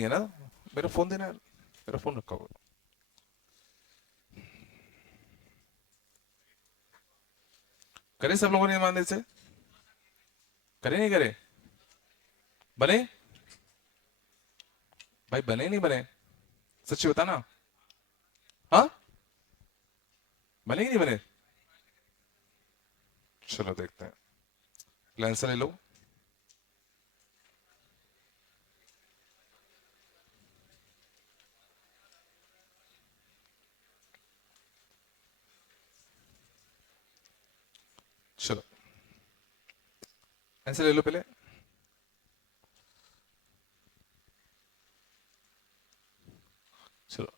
नहीं है ना, मेरा फोन देना है, मेरा फोन रखा हुआ। करे सब लोगों ने ईमानदारी से? करे नहीं करे? बने भाई, बने नहीं बने? सच्ची बता ना। हाँ, बने कि नहीं बने? चलो देखते हैं, लेंस ले लो। चलो आंसर ले लो पहले। चलो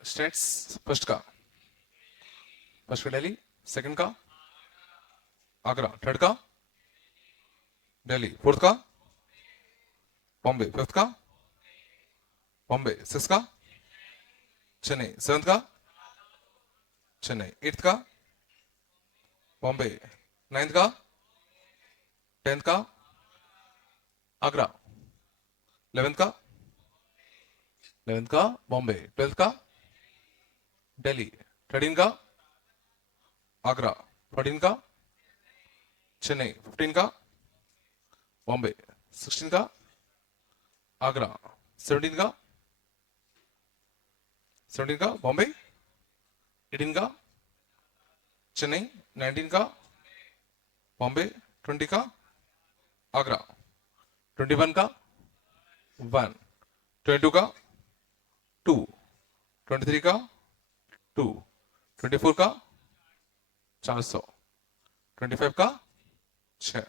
स्टेट्स, फर्स्ट का दिल्ली, सेकंड का आगरा, थर्ड का दिल्ली, फोर्थ का बॉम्बे, फिफ्थ का बॉम्बे, सिक्स का चेन्नई, सेवंथ का चेन्नई, एट्थ का बॉम्बे, नाइन्थ का, टेंथ का आगरा, इलेवेंथ का बॉम्बे, ट्वेल्थ का दिल्ली, 13 का आगरा, 14 का चेन्नई, 15 का बॉम्बे, 16 का आगरा, 17 का बॉम्बे, 18 का चेन्नई, 19 का बॉम्बे, 20 का आगरा, 21 का 1, 22 का 2, 23 का 2, 24 का 400, 25 का 6।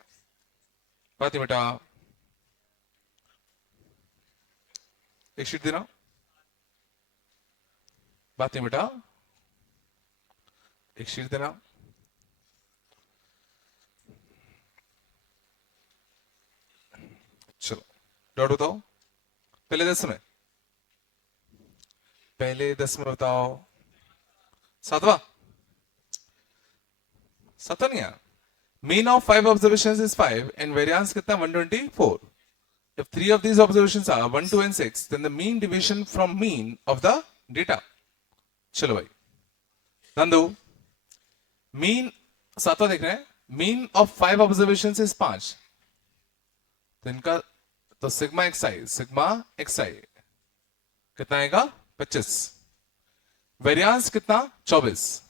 बात ही बेटा, एक शीट देना। बात नहीं बेटा, एक शीट देना। चलो डॉट बताओ, पहले 10 में, पहले 10 में बताओ। सातवां नहीं यार। Mean of 5 observations is 5 and variance कितना 124। If 3 of these observations are 1, 2 and 6, then the mean deviation from mean of the data. चलो भाई नंदू, मीन सातवां देख रहे हैं, मीन ऑफ 5 ऑब्जर्वेशंस इज 5, तो इनका तो सिग्मा एक्स आई कितना आएगा 25, वेरिएंस कितना 24,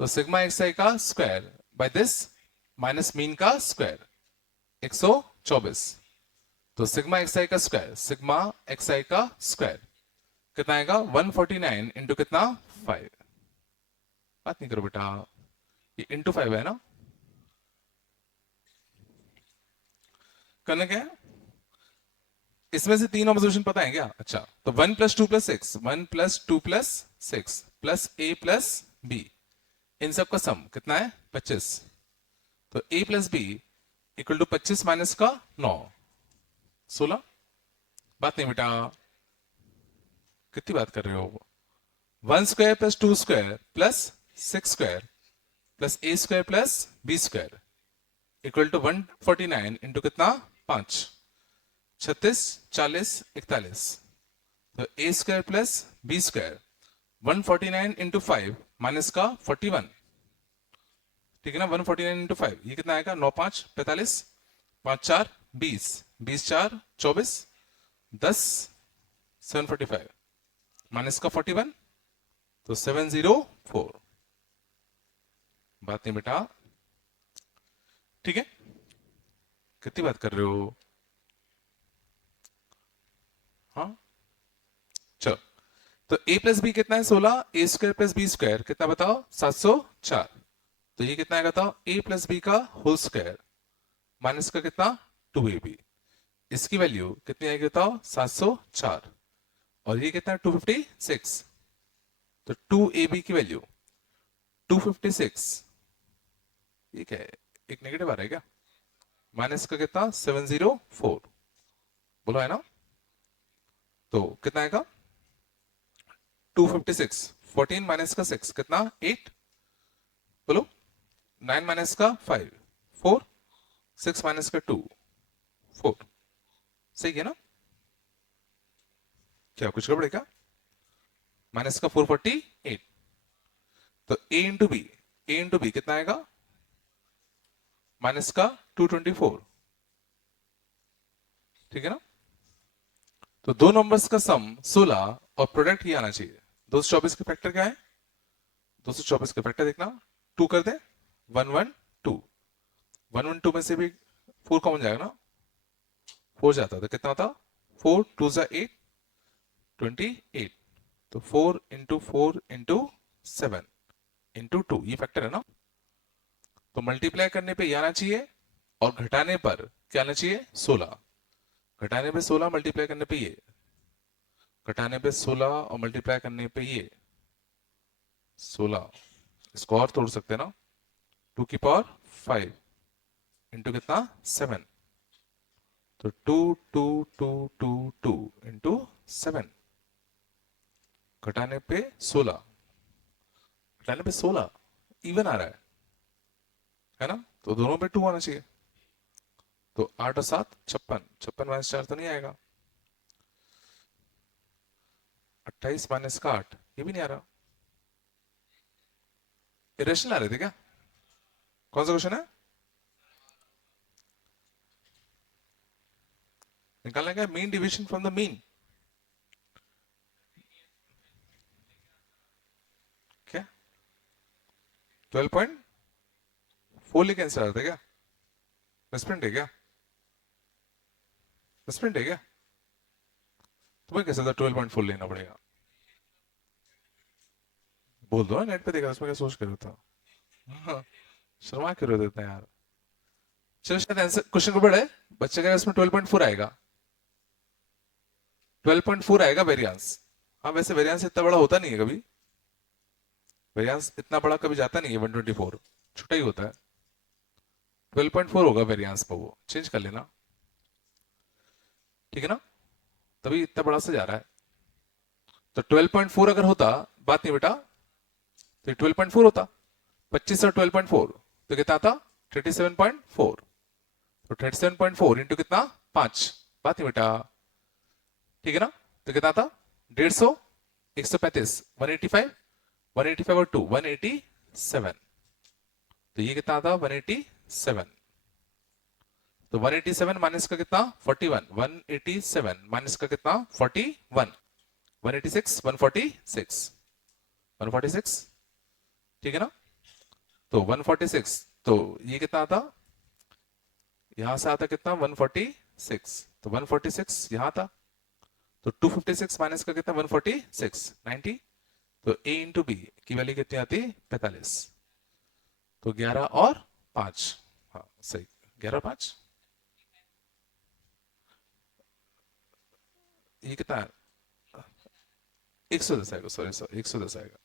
तो सिग्मा एक्स आई का square by this minus mean का स्क्वायर 124, तो सिग्मा एक्स आई का स्क्वायर कितना आएगा 149 इंटू कितना 5। बात नहीं करो बेटा, ये इंटू 5 है ना, करने क्या है, इसमें से 3 ऑब्जर्वेशन पता है क्या? अच्छा, तो 1 + 2 + 6, 1 + 2 + 6 प्लस a प्लस b, इन सब का सम कितना है 25, तो a + b equal to 25 minus का 9, 16। बात नहीं बेटा, कितनी बात कर रहे हो? 1 square plus 2 square plus 6 square plus a square plus b square equal to 149 into कितना 5, 36, 40, 41, तो a square plus b square 149 into 5 minus का 41, ठीक है ना, 149 इंटू 5 ये कितना आएगा 9 5 45, 5 4 20, 20 4 24, 10 745 माइनस का 41, तो 704। बात नहीं बेटा, ठीक है, कितनी बात कर रहे हो? हाँ चलो, तो a प्लस बी कितना है 16, a square plus B square कितना बताओ 704, तो ये कितना आएगा बताओ a प्लस बी का होल स्क्वायर माइनस का कितना 2ab, इसकी वैल्यू कितनी आएगी बताओ 704, और ये कितना 256, तो 2ab की वैल्यू 256, ये क्या है, एक नेगेटिव आ रहा है क्या, माइनस का कितना 704, बोलो है ना, तो कितना आएगा 256, 14 माइनस का 6 कितना 8, बोलो 9 माइनस का 5 4, 6 माइनस का 2 4, सही है ना, क्या कुछ गड़बड़ है क्या? माइनस का 448, तो ए इंटू बी कितना आएगा? माइनस का 224, ठीक है ना? तो दो नंबर्स का सम 16 और प्रोडक्ट ये आना चाहिए। 224 के फैक्टर क्या है? 224 के फैक्टर देखना, 2 कर दे, 112, 112 में से भी 4 कॉमन जाएगा ना, 4 जाता तो कितना होता? 4 2 जा 8, 28, तो 4 इंटू 4 इंटू 7 इंटू 2, ये फैक्टर है ना। तो मल्टीप्लाई करने पे ये आना चाहिए और घटाने पर क्या आना चाहिए? 16। घटाने पे 16, मल्टीप्लाई करने पे ये, घटाने पे 16 और मल्टीप्लाई करने पे ये 16। इसको और तोड़ सकते हैं ना, 2 की पावर 5 इंटू कितना? 7, तो 2 2 2 2 2 इंटू 7, घटाने पे 16, घटाने पे 16 इवन आ रहा है ना, तो दोनों पे 2 आना चाहिए। तो 8 और 7 56, 56 माइनस 4 तो नहीं आएगा। 28 माइनस का 8, ये भी नहीं आ रहा। इरेशनल आ रहे थे क्या? कौन सा क्वेश्चन है? निकालना क्या? Mean division from the mean. क्या 12.4 लेके आंसर आ रहा था क्या? मिसप्रिंट है क्या? मिसप्रिंट है क्या? तुम्हें कैसे था 12.4 लेना पड़ेगा? बोल दो ना, नेट पे देखा, उसमें क्या सोच कर रहे हो? हाँ, शर्मा क्यों रहे देते हैं यार? चलो शायद आंसर क्वेश्चन को बड़ा है, बच्चे का इसमें 12.4 आएगा, 12.4 आएगा वेरियांस। हाँ वैसे वेरियांस इतना बड़ा होता नहीं है कभी, वेरियांस इतना बड़ा कभी जाता नहीं है, 124 छोटा ही होता है। 12.4 होगा वेरियांस पर, वो चेंज कर लेना, ठीक है ना, तभी इतना बड़ा से जा रहा है। तो 12.4 अगर होता, बात नहीं बेटा, तो 12.4 होता, 25 और 12.4 तो कितना था? 37.4, तो 37.4 इंटू कितना? 5, बात नहीं बेटा, ठीक है ना। तो कितना था? 150, 135, 185, 185 और 2 187, तो ये कितना था? 187। तो 187 माइनस का कितना? 41, 187 माइनस का कितना? 41, 186, 146, 146, ठीक है ना। तो 146, तो ये कितना आता? यहां से आता कितना? 146, तो 146 यहां था, तो 256 माइनस का कितना? 146, 90, तो a इंटू बी की वैल्यू कितनी आती? 45, तो 11 और 5, हाँ सही, 11 और 5, ये कितना है? 110 आएगा, सॉरी सॉरी 110 आएगा,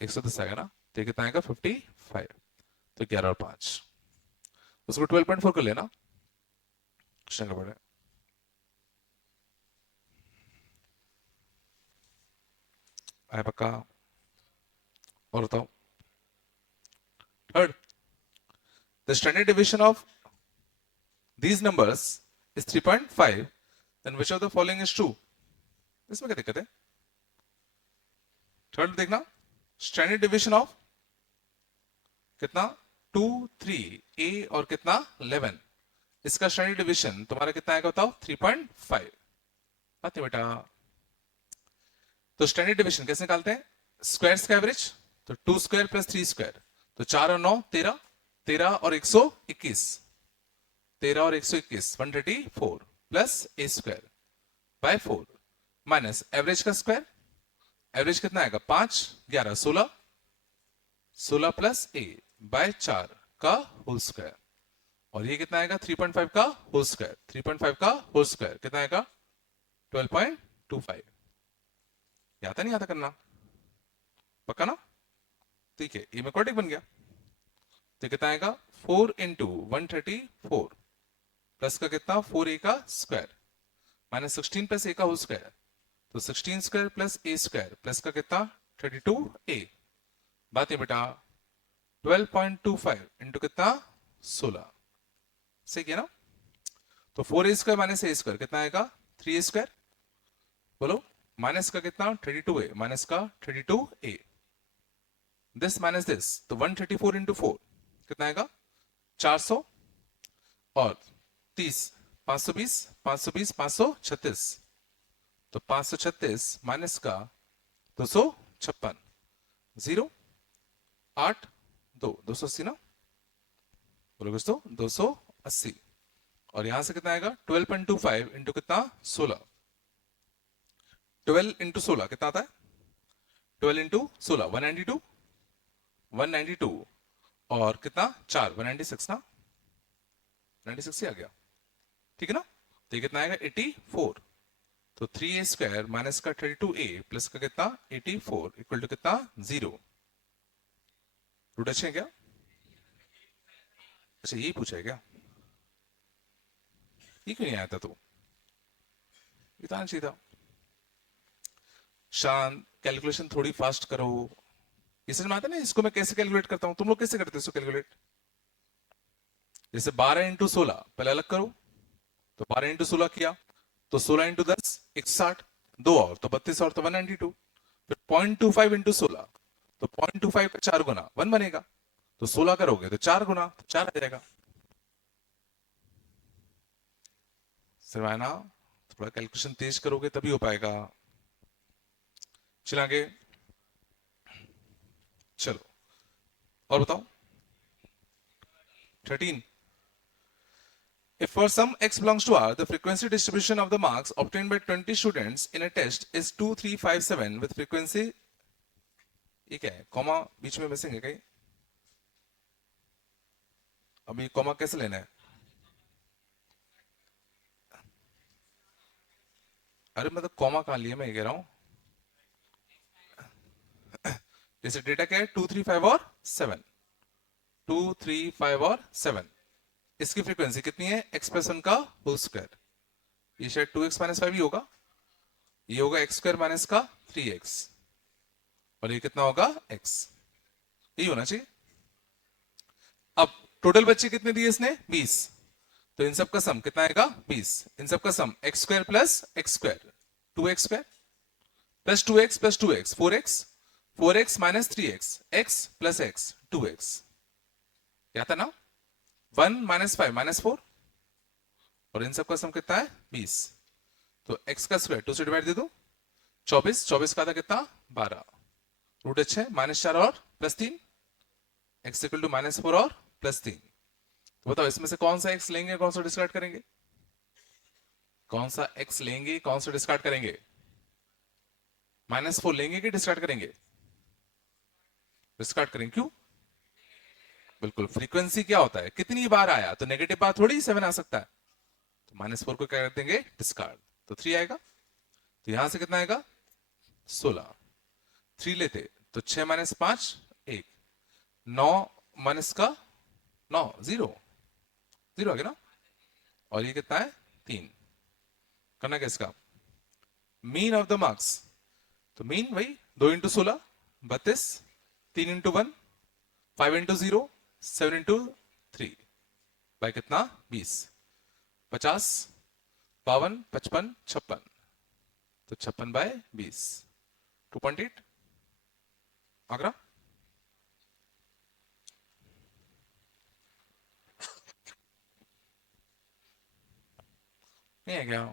110 आएगा ना, तो ये कितना आएगा? 55, तो 11 और 5, उसको 12.4 कर लेना, क्वेश्चन का पढ़े आए पक्का। और बताओ, third, the standard division of these numbers is 3.5, then which of the following is true? इसमें क्या दिक्कत है? थर्ड देखना, स्टैंडर्ड डिवीजन ऑफ कितना? 2 3 a और कितना? 11, इसका स्टैंडर्ड डिवीजन तुम्हारा कितना आएगा बताओ? 3.5, बात नहीं बेटा। तो स्टैंडर्ड डिवीजन कैसे निकालते हैं? स्क्वायर्स का एवरेज, तो 2 स्क्वायर प्लस 3 स्क्वायर, तो 4 और 9 13, 13 और 121, 13 और 121 134 plus a square by 4 minus average का स्क्वायर, एवरेज कितना आएगा? 5 11 16, 16 प्लस a बाय 4 का होल स्क्वायर, और ये कितना आएगा? 3.5 का होल स्क्वायर, 3.5 का होल स्क्वायर कितना आएगा? 12.25। आता नहीं आता करना, पक्का ना? ठीक है, ये मैक्रोटिक बन गया, तो कितना आएगा? 4 इंटू 134 प्लस का कितना? 4a का स्क्वायर माइनस 16 प्लस a का होल स्क्वायर, तो 16 square plus a square plus का कितना? 32a, बात है बेटा। 12.25 इंटू कितना? 16, सही किया ना। तो 4a square minus a square कितना आएगा? 3a स्क्वायर, बोलो, माइनस का कितना 32a माइनस का 32a, दिस माइनस दिस, तो 134 इंटू 4 कितना आएगा 400 और 30 520 520 536, तो 536 माइनस का 256, 0 8 2 280 ना, बोलो कुछ तो 280, और यहां से कितना आएगा 12.25 इंटू कितना 16, 12 इंटू 16 कितना आता है 12 इंटू 16 192 192, और कितना 4 196 ना, 96 ही आ गया, ठीक है ना। तो ये कितना आएगा 84, तो 3a स्क्वायर माइनस का 32a प्लस का कितना 84 इक्वल टू कितना 0। रूट अच्छे हैं क्या? अच्छा यही पूछा है क्या? ये क्यों नहीं आया था? तो ये तो आना चाहिए था। शांत, कैलकुलेशन थोड़ी फास्ट करो। ये समझ में आता है ना इसको मैं कैसे कैलकुलेट करता हूं, तुम लोग कैसे करते हो इसको कैलकुलेट? जैसे 12 इंटू 16 पहले अलग करो, तो 12 इंटू 16 किया तो 16 इंटू 10 160, दो और तो 32 और तो 192, फिर 0.25 इंटू 16, तो 0.25 का 4 गुना 1 बनेगा, तो 16 करोगे तो 4 गुना तो 4 आ जाएगा। सिर्फ ना थोड़ा कैलकुलेशन तेज करोगे तभी हो पाएगा। चला आगे, चलो और बताओ 13। If for some x belongs to R, the frequency distribution of the marks obtained by 20 students in a test is 2357 with frequency, ये क्या है? कॉमा बीच में मिसिंग है कहीं? अभी कॉमा कैसे लेना है? अरे मतलब कॉमा कहां लिया, मैं ये कह रहा हूं जैसे डेटा क्या है 235 और 7, 235 और 7, इसकी फ्रीक्वेंसी कितनी है x प्लस 1 का होल स्क्वायर, ये शायद 2x माइनस 5 ही होगा, ये होगा x स्क्वायर माइनस का 3x, और ये कितना होगा x, यही होना चाहिए। अब टोटल बच्चे कितने दिए इसने 20, तो इन सब का सम कितना आएगा 20, इन सब का सम x square plus x square 2x square plus 2x plus 2x 4x 4x minus 3x x plus x 2x, क्या था ना 1 माइनस 5 माइनस 4, और इन सब का सम कितना है 20, तो x का स्क्वायर 2 से डिवाइड दे दो 24, 24 का था कितना 12, रूट h माइनस 4 और plus 3, x equal to minus 4 और प्लस 3, तो बताओ इसमें से कौन सा x लेंगे कौन सा डिस्कार्ड करेंगे? कौन सा x लेंगे कौन सा डिस्कार्ड करेंगे? -4 लेंगे कि डिस्कार्ड करेंगे? डिस्कार्ड करेंगे, क्यों? बिल्कुल, फ्रीक्वेंसी क्या होता है कितनी बार आया, तो नेगेटिव बार थोड़ी 7 आ सकता है, तो -4 को क्या कर देंगे डिस्कार्ड, तो 3 आएगा, तो यहां से कितना आएगा 16, 3 लेते तो 6 माइनस 5 1, 9 माइनस का 9 0 0 आ गया ना, और ये कितना है 3, करना क्या इसका मीन ऑफ द मार्क्स, तो मीन वही 2 into 16 32, 3 into 1 5 into 0 7 into 3 by कितना 20, 50 52 55 56, तो 56 बाय 20 2.8 आगरा। नहीं है क्या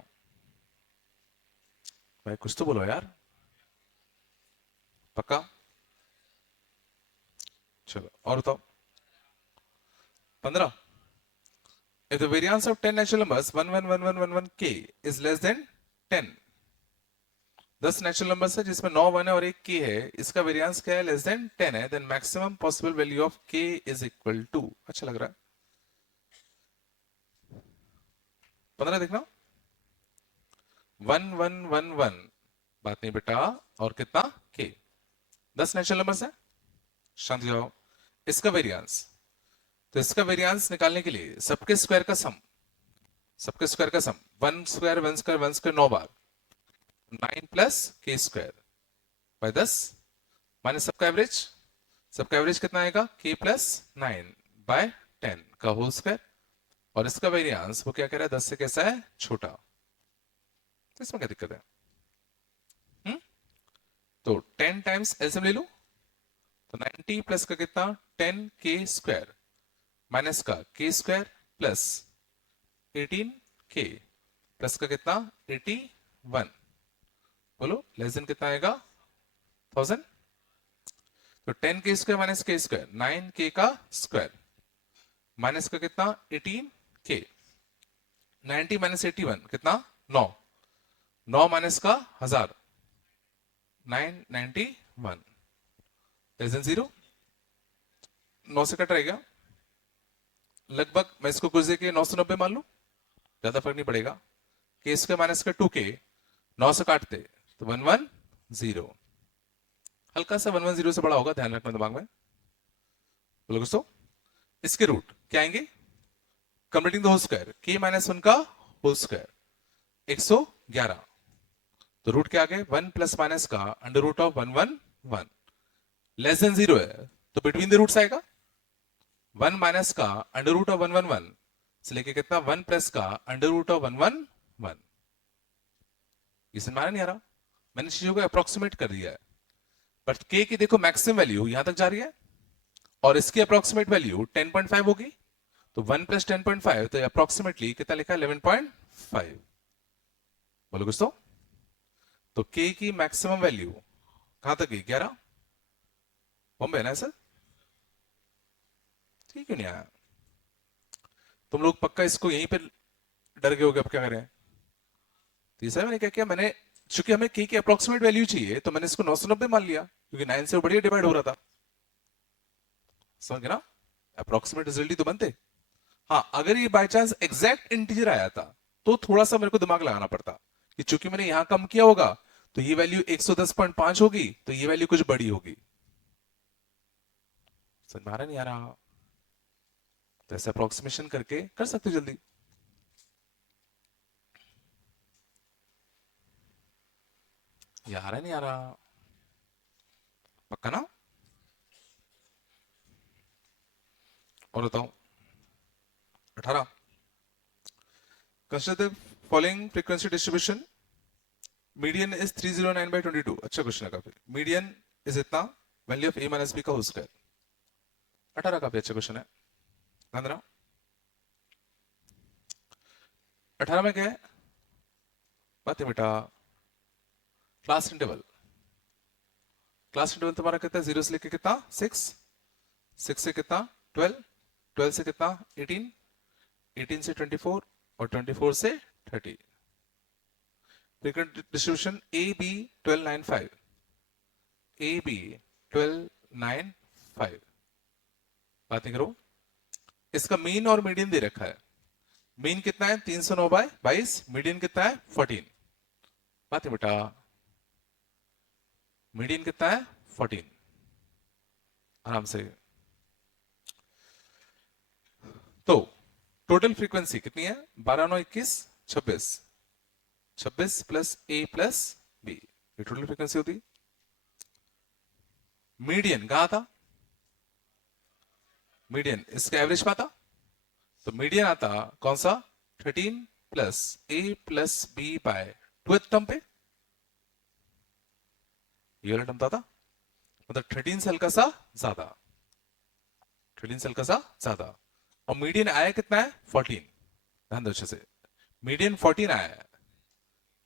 भाई, कुछ तो बोलो यार, पक्का? चलो और बताओ 15। If the variance of 10 natural numbers 1 1 1 1 1 1 k is less than 10, 10 natural numbers है जिसमें 9 1 है और 1 k है, इसका वेरिएंस क्या है लेस देन 10 है, then maximum possible value of k is equal to, अच्छा लग रहा है 15 देखना 1 1 1 1, बात नहीं बेटा, और कितना k, 10 नेचुरल नंबर्स है, शांत जाओ, इसका वेरिएंस, तो इसका वेरिएंस निकालने के लिए सबके स्क्वायर का सम, सबके स्क्वायर का सम 1 square 1 square 1 square 9 bar 9 plus k square by 10 minus सबका एवरेज कितना आएगा k प्लस 9 बाय 10 का होल स्क्वायर, और इसका वेरिएंस वो क्या कह रहा है 10 से कैसा है छोटा, तो इसमें क्या दिक्कत है? तो 10 टाइम्स एलसीएम ले लो, तो 90 प्लस का कितना 10 के स्क्वायर माइनस का के स्क्वायर प्लस 18 के प्लस का कितना 81, बोलो लेस देन कितना आएगा 1000। तो 10 के स्क्वायर माइनस के स्क्वायर 9 के का स्क्वायर माइनस का कितना 18 के, 90 माइनस 81 कितना 9, 9 माइनस का 1000 991 लेस देन 0, 9 से कट रहेगा लगभग, मैं इसको कुछ देके 990 मान लू, ज्यादा फर्क नहीं पड़ेगा। के स्क्वायर माइनस का 2 के 9 से काटते तो 110, हल्का सा 110 से बड़ा होगा, ध्यान रखना दिमाग में। बोलो दोस्तों इसके रूट क्या आएंगे, कंप्लीटिंग द होल स्क्वायर के माइनस 1 का होल स्क्वायर 111, तो रूट क्या आ गए 1 प्लस माइनस का under root of 111 less than 0 है, तो बिटवीन द रूट्स आएगा 1 माइनस का अंडर रूट ऑफ 111 से लेके कितना 1 प्लस का अंडर रूट ऑफ 111। ये समझ में आ रहा नहीं आ रहा, मैंने चीजों को अप्रोक्सीमेट कर दिया है, बट के की देखो मैक्सिमम वैल्यू यहां तक जा रही है और इसकी अप्रोक्सीमेट वैल्यू 10.5 होगी, तो 1 प्लस 10.5 तो अप्रोक्सीमेटली कितना लिखा है 11.5। बोलो कुछ तो के की मैक्सिमम वैल्यू कहां तक गई 11, बॉम्बे ना सर, ठीक क्यों नहीं आया, तुम लोग पक्का इसको यहीं पे डर गए होगे, अब क्या करें। तीसरा मैंने क्या किया, मैंने चूंकि हमें के की अप्रोक्सीमेट वैल्यू चाहिए तो मैंने इसको 990 मान लिया, क्योंकि 9 से बढ़िया डिवाइड हो रहा था, समझ गए ना, अप्रोक्सीमेट रिजल्ट ही तो बनते। हाँ अगर ये बाय चांस एग्जैक्ट इंटीजर आया था तो थोड़ा सा मेरे को दिमाग लगाना पड़ता, कि चूंकि मैंने यहां कम किया होगा तो ये वैल्यू 110.5 होगी, तो ये वैल्यू कुछ बड़ी होगी, समझ में आ रहा नहीं आ रहा, तो ऐसे अप्रोक्सीमेशन करके कर सकते हो जल्दी। ये आ रहा नहीं आ रहा, पक्का ना, और बताओ 18, consider the following frequency distribution, median is 309 by 22, अच्छा क्वेश्चन है काफी, मीडियन इज इतना value of a minus B का होल स्क्वायर, 18 काफी अच्छा क्वेश्चन है, ध्यान देना। 18 में क्या है बात है बेटा, क्लास इंटरवल, क्लास इंटरवल तुम्हारा कितना है 0 से लेके कितना 6, 6 से कितना 12, 12 से कितना 18, 18 से 24 और 24 से 30, frequent distribution A B 1295, A B 1295, बात नहीं करो, इसका मीन और मीडियन दे रखा है, मीन कितना है 309 बाय 22, मीडियन कितना है 14, बात है बेटा, मीडियन कितना है 14, आराम से। तो टोटल फ्रीक्वेंसी कितनी है 12 9 21 26, 26 प्लस ए प्लस बी, ये टोटल फ्रीक्वेंसी होती। मीडियन कहा था, मीडियन इसका एवरेज पाता, तो मीडियन आता कौन सा 13 प्लस ए प्लस बी बाय 12 टर्म पे, ये वाला टर्म था, मतलब 13 से हल्का सा ज्यादा, 13 से हल्का सा ज्यादा, और मीडियन आया कितना है 14, ध्यान दो अच्छे से, मीडियन 14 आया है,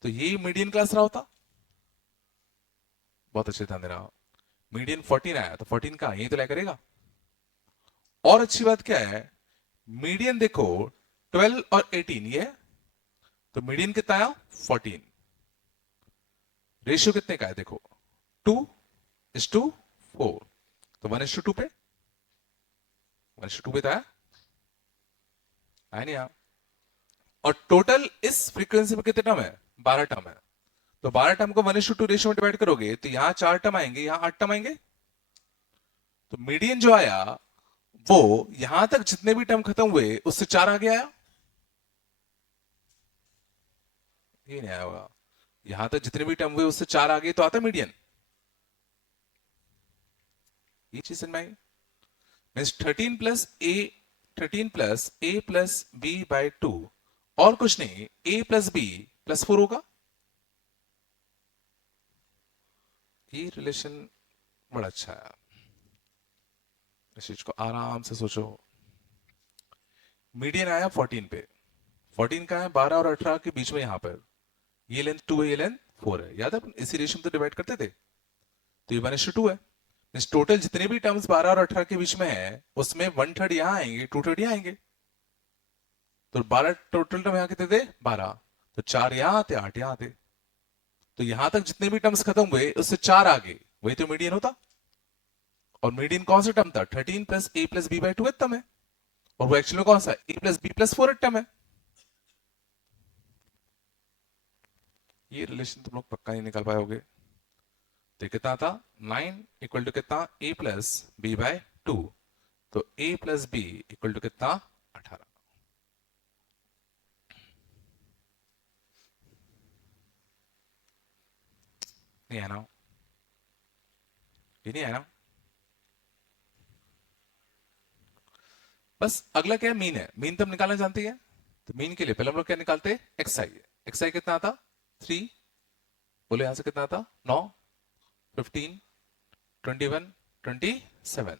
तो ये मीडियन क्लास रहा होता, बहुत अच्छे ध्यान दे रहा, मीडियन 14 आया तो 14 का यही तो ला करेगा, और अच्छी बात क्या है मीडियन देखो 12 और 18 ये, तो मीडियन कितना आया 14, रेशियो कितने का है देखो 2:4, तो 1:2 पे, 1:2 पे था, नहीं यार, और टोटल इस फ्रीक्वेंसी में कितने टर्म है 12 टर्म है, तो 12 टर्म को 1:2 रेशियो में डिवाइड करोगे तो यहां 4 टर्म आएंगे, यहां 8 टर्म आएंगे, तो मीडियन जो आया वो यहां तक जितने भी टर्म खत्म हुए उससे 4 आगे आया, ये नहीं आया होगा, यहां तक जितने भी टर्म हुए उससे 4 आगे तो आता मीडियन, ये चीज समझ में आई, मीन्स 13 प्लस ए प्लस बी बाय 2, और कुछ नहीं a प्लस बी प्लस 4 होगा, ये रिलेशन बड़ा अच्छा है, इस चीज को आराम से सोचो। मीडियन आया 14 पे, 14 का है 12 और 18 के बीच में, यहाँ पर ये लेंथ 2 है, ये लेंथ 4 है। याद है अपन इसी रेशियो में तो डिवाइड करते थे, तो ये 1:2 है। इस टोटल जितने भी टर्म्स 12 और 18 के बीच में है उसमें 1/3 यहाँ आएंगे, 2/3 यहाँ आएंगे। तो 12 टोटल टर्म यहाँ कितने थे, 12, तो 4 यहाँ आते, 8 यहाँ आते। तो यहां तक जितने भी टर्म्स खत्म हुए उससे 4 आगे, वही तो मीडियन होता। और मीडियन कौन सा टर्म था, 13 plus a plus b by 2 term है, और वो एक्चुअली कौन सा a plus b plus 4 term है। ये रिलेशन तुम लोग पक्का नहीं निकाल पाओगे। तो कितना था 9 इक्वल टू कितना a प्लस b बाई 2, तो a plus b equal to कितना 18। नहीं है ना, ये नहीं है ना। बस अगला क्या है, मीन है। मीन तुम निकालना जानती है, तो मीन के लिए पहले हम लोग क्या निकालते हैं, एक्स आई कितना आता 3, बोले यहां से कितना आता 9, 15, 21, 27।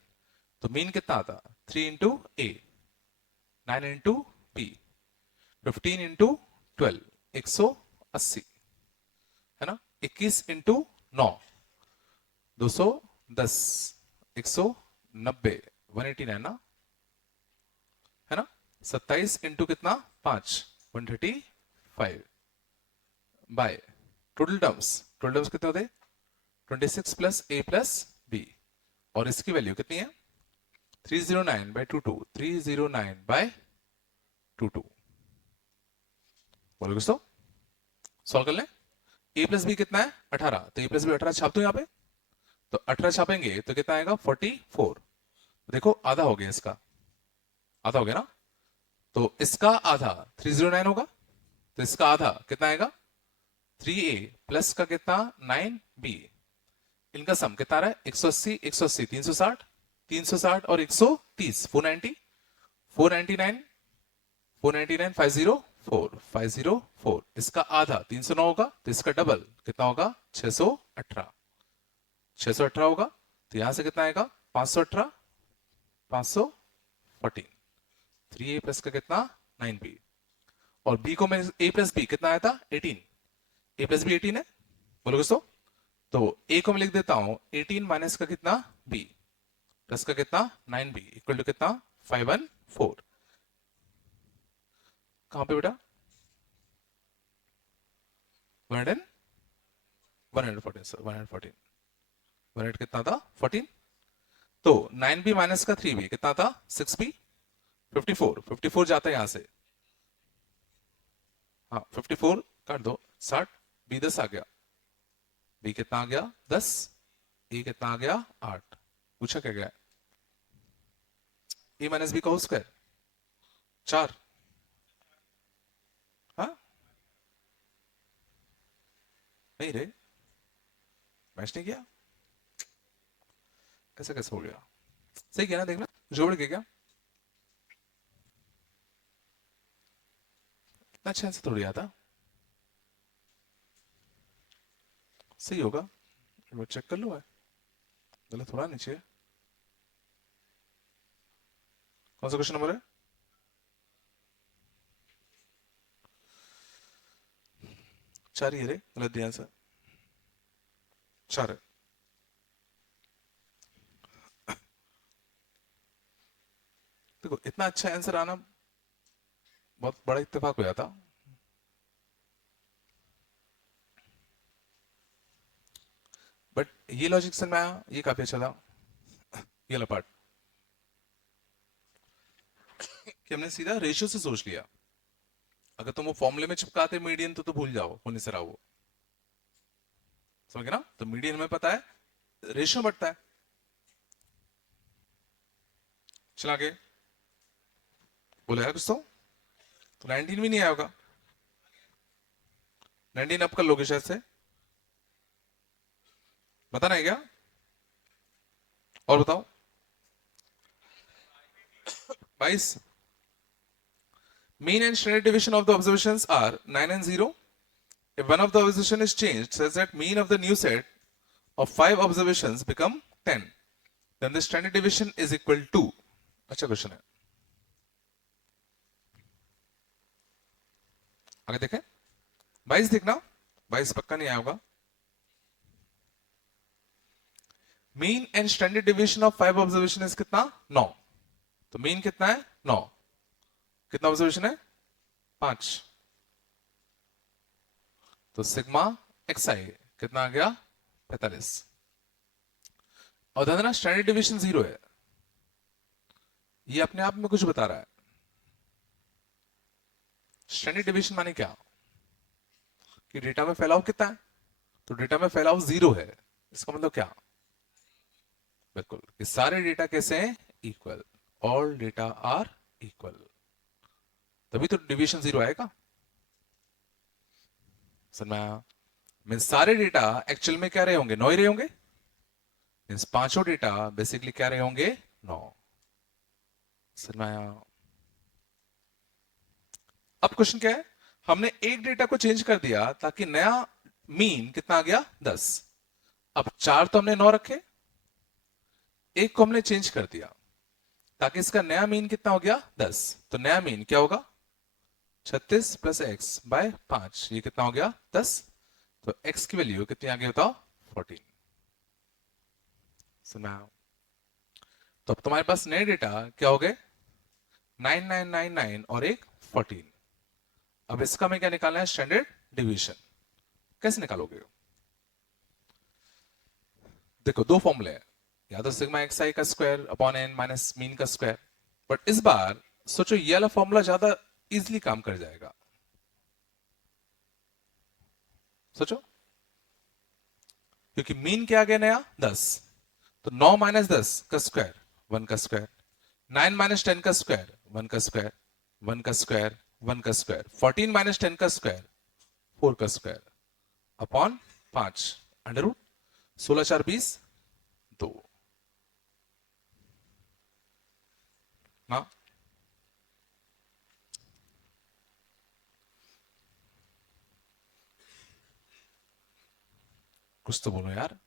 तो मीन कितना आता 3 इंटू ए, 9 इंटू बी, 15 इंटू 12, 180 है ना, 21 इंटू 9, 210, 190, 189 ना, है ना। 27 इंटू कितना 5, 135 बाय टोटल टर्म्स कितने होते 26 प्लस a प्लस b, और इसकी वैल्यू कितनी है 309 बाय 22, 309 बाय 22। बोलो दोस्तों, सॉल्व कर लें। a प्लस बी कितना है 18, तो a प्लस बी 18 छाप दो यहाँ पे, तो 18 छापेंगे तो कितना आएगा 44। देखो आधा हो गया, इसका आधा हो गया ना, तो इसका आधा 309 होगा, तो इसका आधा कितना आएगा 3a प्लस का कितना 9b, इनका सम कितना रहा है 180, 180, 360, 360 और 130, 490, 499, 499, 504, 504। इसका आधा 309 होगा, तो इसका डबल कितना होगा 618, 618 होगा। तो यहां से कितना आएगा 518, 514, 3a प्लस का कितना 9b, और b को मैं a प्लस बी कितना आया था 18, a प्लस बी 18 है, बोलो दोस्तों। तो a को मैं लिख देता हूं 18 माइनस का कितना b प्लस का कितना 9b इक्वल टू कितना 514। कहां पे बेटा 100, 114 सर, 114, 100 कितना था 14, तो 9b माइनस का 3b कितना था 6b, 54, 54 जाता है यहां से, हाँ 54 काट दो 60, b 10 आ गया, b कितना आ गया 10, a कितना आ गया 8। पूछा क्या गया a माइनस बी का होल स्क्वायर 4, हाँ नहीं रे, मैच नहीं किया, कैसे कैसे हो गया, सही किया ना, देखना जोड़ के क्या इतना अच्छा आंसर थोड़ी आता, सही होगा, वो चेक कर लो है, गलत थोड़ा नीचे। कौन सा क्वेश्चन नंबर है, चार ही रे, गलत दिया आंसर, 4 है। देखो इतना अच्छा आंसर आना बहुत बड़ा इत्तेफाक हो जाता, बट ये लॉजिक समझ में आया, ये काफी अच्छा था, ये वाला पार्ट कि हमने सीधा रेशियो से सोच लिया। अगर तुम वो फॉर्मूले में चिपकाते मीडियन तो भूल जाओ, होने से रहा वो, समझ गए ना। तो मीडियन में पता है रेशियो बढ़ता है। चला के बोले यार दोस्तों, तो 19 भी नहीं आया होगा, 19 अप कर लोगे शायद से, बताना है क्या, और बताओ 22। Mean and standard deviation of the observations are 9 and 0. If one of the observation is changed such that mean of the new set of 5 observations become 10, then the standard deviation is equal to. अच्छा question है, आगे देखें। 22 देखना, 22 पक्का नहीं आया होगा। Mean and standard deviation of 5 observation is कितना? 9। तो मीन कितना है? 9। कितना ऑब्जर्वेशन है? 5। तो सिग्मा एक्स आई कितना आ गया? 45। और ध्यान देना स्टैंडर्ड डिविएशन 0 है, ये अपने आप में कुछ बता रहा है। स्टैंडर्ड डिविएशन माने क्या? कि डेटा में फैलाव कितना है? तो डेटा में फैलाव 0 है, इसका मतलब क्या? बिल्कुल कि सारे डेटा कैसे हैं? Equal, all data are equal, तभी तो डिविएशन 0 आएगा। समझ? सारे डेटा एक्चुअल में क्या रहे होंगे? 9 ही रहे होंगे। मीन्स पांचों डेटा बेसिकली क्या रहे होंगे? 9। समझ? अब क्वेश्चन क्या है? हमने एक डेटा को चेंज कर दिया ताकि नया मीन कितना आ गया? 10। अब 4 तो हमने 9 रखे, एक को हमने चेंज कर दिया ताकि इसका नया मीन कितना हो गया? 10। तो नया मीन क्या होगा? 36 प्लस एक्स बाय 5, ये कितना हो गया? 10। तो x की वैल्यू कितनी आ गई बताओ? 14। सुना? तो अब तुम्हारे पास नए डेटा क्या हो गए? 9999 और एक 14। अब इसका हमें क्या निकालना है? Standard division. कैसे निकालोगे? देखो दो फॉर्मूले हैं, या तो सिग्मा एक्स आई का square upon N minus mean का स्क्वायर, बट इस बार सोचो ये वाला फॉर्मूला ज्यादा इजीली काम कर जाएगा। सोचो, क्योंकि मीन क्या आ गया नया? 10। तो 9 माइनस 10 का स्क्वायर 1 का स्क्वायर, 9 माइनस 10 का स्क्वायर 1 का स्क्वायर, 1 का स्क्वायर 1 का स्क्वायर, 14 माइनस 10 का स्क्वायर 4 का स्क्वायर अपॉन 5 अंडर रूट 16 4 20 2 ना। कुछ तो बोलो यार।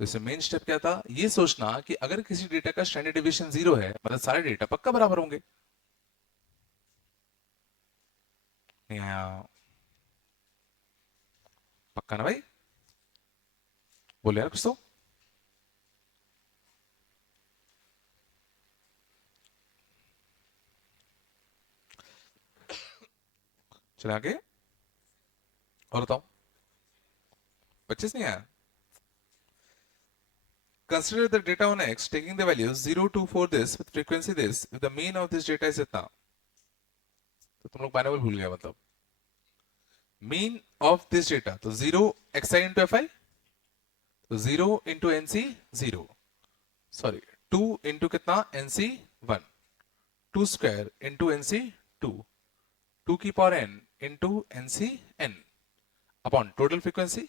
तो इसमें मेन स्टेप क्या था? ये सोचना कि अगर किसी डेटा का स्टैंडर्ड डिविएशन 0 है मतलब सारे डेटा पक्का बराबर होंगे। नहीं आया? पक्का ना भाई? बोले यार कुछ तो। चले आगे और बताओ। 25 नहीं आया? Consider the data on X taking the values 0 to 4 this with frequency this if the mean of this data is इतना। तो तुम लोग पाइनेपल भूल गया मतलब। मीन ऑफ दिस डेटा तो 0 xi इंटू fi, तो 0 इंटू nc 0, सॉरी 2 इंटू कितना? nc 1, 2 स्क्वायर इंटू nc 2, 2 की power n into nc n upon total frequency,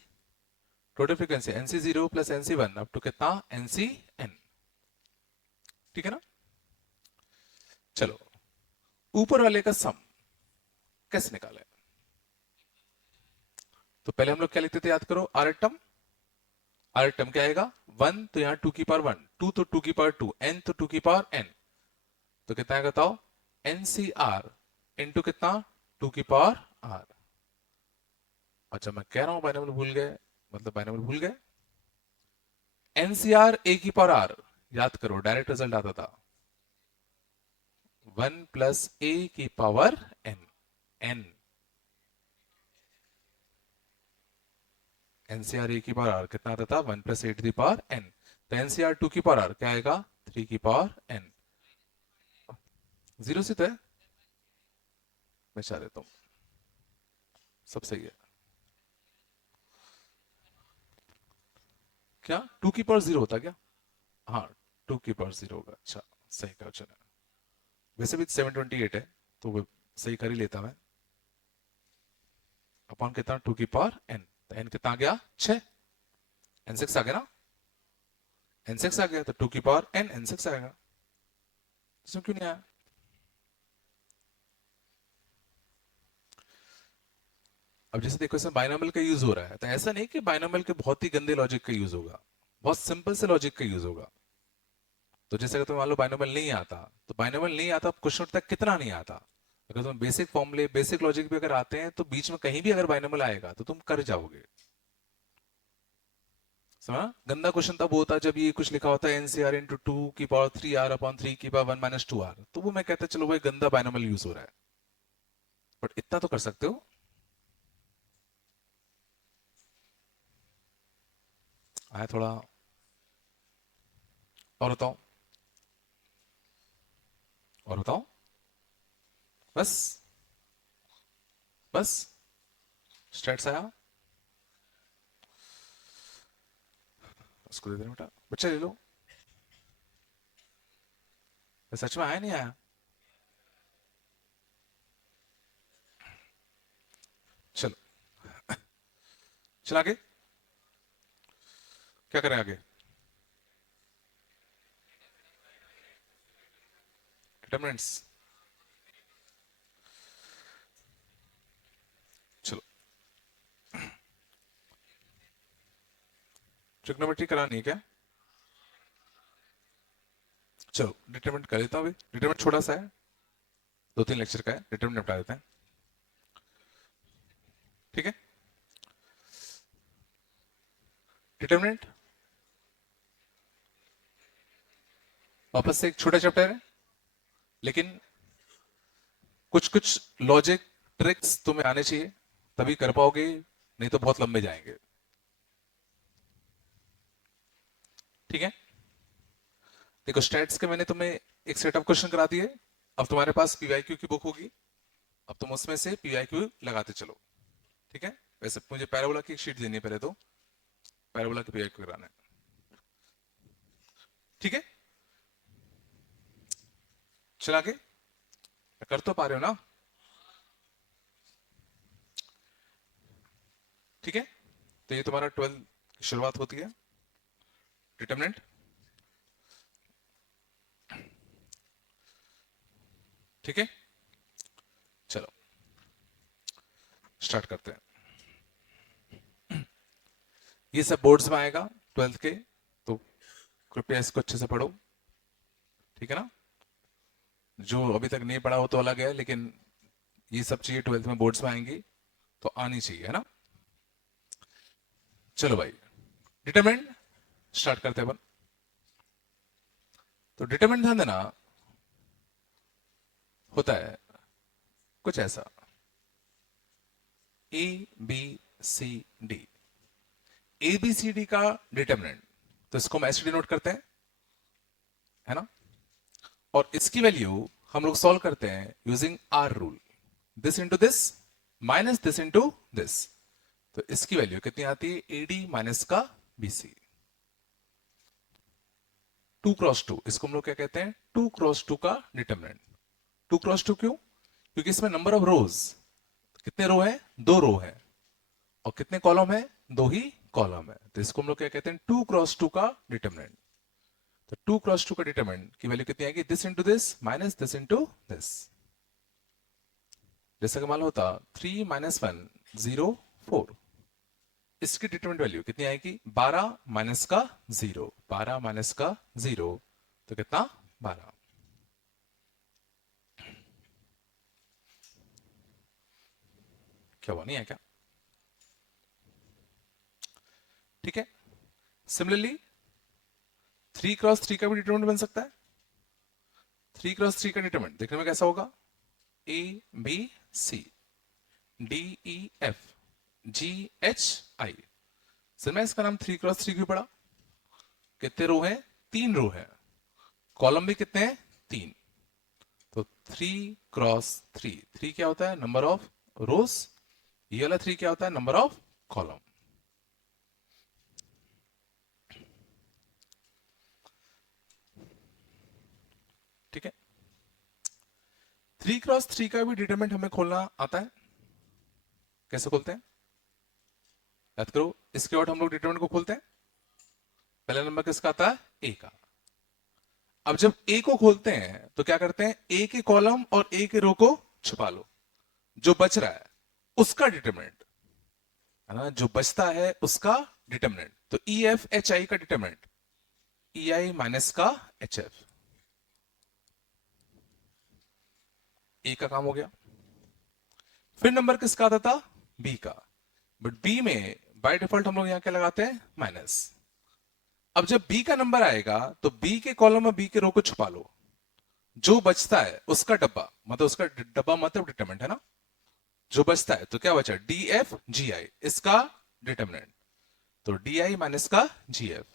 total frequency nc 0 plus nc 1 up to कितना? nc n। ठीक है ना? चलो ऊपर वाले का सम कैसे निकाले? तो पहले हम लोग क्या लिखते थे? याद करो, आर टर्म। आर टर्म क्या आएगा? 1 तो यहां 2 की पावर 1, 2 तो 2 की पावर 2, n तो 2 की पावर n, तो कितना है बताओ? ncr इंटू कितना? 2 की पावर r। अच्छा मैं कह रहा हूं बाइनोमियल भूल गए, मतलब बाइनोमियल भूल गए। ncr a की पावर r, याद करो डायरेक्ट रिजल्ट आता था 1 प्लस a की power n। n ncr a की पावर r कितना आता था? 1 plus a to the power n। तो ncr 2 की पावर r क्या आएगा? 3 की पावर n। 0 से तो है, मैं चाह देता हूं, सब सही है। क्या 2 की पावर 0 होता क्या? हाँ 2 की पावर 0 होगा। अच्छा सही कहा, चलो। वैसे भी 728 है तो वो सही कर ही लेता मैं। अपॉन कितना? 2 की पावर n, तो n कितना आ गया? 6। n6 आ गया ना? n6 आ गया तो 2 की पावर n n6 आएगा। इसमें क्यों नहीं आया? अब जैसे देखो इसमें बाइनोमियल का यूज हो रहा है, तो ऐसा नहीं कि बाइनोमियल के बहुत ही गंदे लॉजिक का यूज होगा, बहुत सिंपल से लॉजिक का यूज होगा। तो जैसे अगर तुम्हें मान लो बाइनोमियल नहीं आता, तो बाइनोमियल नहीं आता, क्वेश्चन तक कितना नहीं आता, अगर तुम बेसिक फॉर्मूले बेसिक लॉजिक भी अगर आते हैं, तो बीच में कहीं भी अगर बाइनोमियल आएगा तो तुम कर जाओगे। समझा? गंदा क्वेश्चन तब होता है जब ये कुछ लिखा होता है एनसीआर इंटू टू की पावर 3r अपॉन 3 की पावर 1 - 2r, तो वो मैं कहता चलो भाई गंदा बाइनोमियल यूज हो रहा है, बट इतना तो कर सकते हो। आया थोड़ा? और बताओ, और बताओ। बस, बस स्टेट्स आया, उसको दे देना बेटा, बच्चा ले लो। सच में आया नहीं आया? चलो, चल आगे, क्या करें आगे? डिटरमिनेंट्स। चलो, ट्रिग्नोमेट्री करानी है क्या? चलो डिटरमिनेंट कर लेता हूँ अभी, डिटरमिनेंट छोटा सा है, 2-3 लेक्चर का है, डिटरमिनेंट निपटा देते हैं। ठीक है, डिटरमिनेंट वापस से एक छोटा चैप्टर है, लेकिन कुछ कुछ लॉजिक ट्रिक्स तुम्हें आने चाहिए, तभी कर पाओगे, नहीं तो बहुत लंबे जाएंगे। ठीक है, देखो स्टैट्स के मैंने तुम्हें एक सेट ऑफ क्वेश्चन करा दिए, अब तुम्हारे पास पीवाईक्यू की बुक होगी, अब तुम उसमें से पीवाईक्यू लगाते चलो। ठीक है, वैसे मुझे पैराबोला की एक शीट देनी है पहले, तो पैराबोला के पीवाईक्यू कराना है। ठीक है, चला के कर तो पा रहे हो ना? ठीक है, तो ये तुम्हारा 12 की शुरुआत होती है, डिटरमिनेंट। ठीक है, चलो स्टार्ट करते हैं। ये सब बोर्ड्स में आएगा 12th के, तो कृपया इसको अच्छे से पढ़ो। ठीक है ना? जो अभी तक नहीं पढ़ा हो तो अलग है, लेकिन ये सब चीजें 12th में बोर्ड्स में आएंगी, तो आनी चाहिए, है ना? चलो भाई, डिटरमिनेंट स्टार्ट करते हैं अपन। तो डिटरमिनेंट ध्यान देना, होता है कुछ ऐसा, A B C D, A B C D का डिटरमिनेंट, तो इसको हम ऐसे डिनोट करते हैं, है ना? और इसकी वैल्यू हम लोग सॉल्व करते हैं using R rule, this into this minus this into this, तो इसकी वैल्यू कितनी आती है? एडी माइनस का बीसी, 2 क्रॉस 2, इसको हम लोग क्या कहते हैं? 2 क्रॉस 2 का डिटरमिनेंट। 2 क्रॉस 2 क्यों? क्योंकि इसमें नंबर ऑफ रोज, कितने रो है? 2 रो है, और कितने कॉलम है? 2 ही कॉलम है, तो इसको हम लोग क्या कहते हैं? 2 क्रॉस 2 का डिटरमिनेंट। तो 2 क्रॉस 2 का डिटरमिनेंट की वैल्यू कितनी आएगी? This into this minus this into this. जैसा कि मान लो होता 3 - 1 0 4, इसकी डिटरमिनेंट वैल्यू कितनी आएगी? 12 माइनस का 0, 12 माइनस का 0, तो कितना? 12। क्या हुआ, नहीं है क्या? ठीक है, सिमिलरली 3 क्रॉस 3 का भी डिटरमिनेंट बन सकता है। 3 क्रॉस 3 का डिटरमिनेंट देखने में कैसा होगा? A B C D E F G H I. Sir मैं इसका नाम 3 क्रॉस 3 क्यों पढ़ा? कितने रो हैं? 3 रो है, कॉलम भी कितने हैं? 3, तो 3 क्रॉस 3, 3 क्या होता है? नंबर ऑफ रोज, ये वाला 3 क्या होता है? Number of column. ठीक है, 3 क्रॉस 3 का भी डिटरमिनेंट हमें खोलना आता है, कैसे खोलते हैं? याद करो, इसके बाद हम लोग डिटरमिनेंट को खोलते हैं, पहला नंबर किसका आता है? ए का। अब जब ए को खोलते हैं तो क्या करते हैं? ए के कॉलम और ए के रो को छुपा लो, जो बच रहा है उसका डिटरमिनेंट, है ना, जो बचता है उसका डिटरमिनेंट। तो ई एफ एच आई का डिटरमिनेंट ई आई माइनस का एच एफ, ए का काम हो गया। फिर नंबर किसका आता था, बी का, बट बी में बाय डिफॉल्ट हम लोग यहां क्या लगाते हैं, माइनस। अब जब बी का नंबर आएगा तो बी के कॉलम में बी के रो को छुपा लो, जो बचता है उसका डब्बा, मतलब उसका डब्बा मतलब डिटरमिनेंट है ना, जो बचता है तो क्या बचा, डी एफ जी आई, इसका डिटरमिनेंट, तो डी आई माइनस का जी एफ।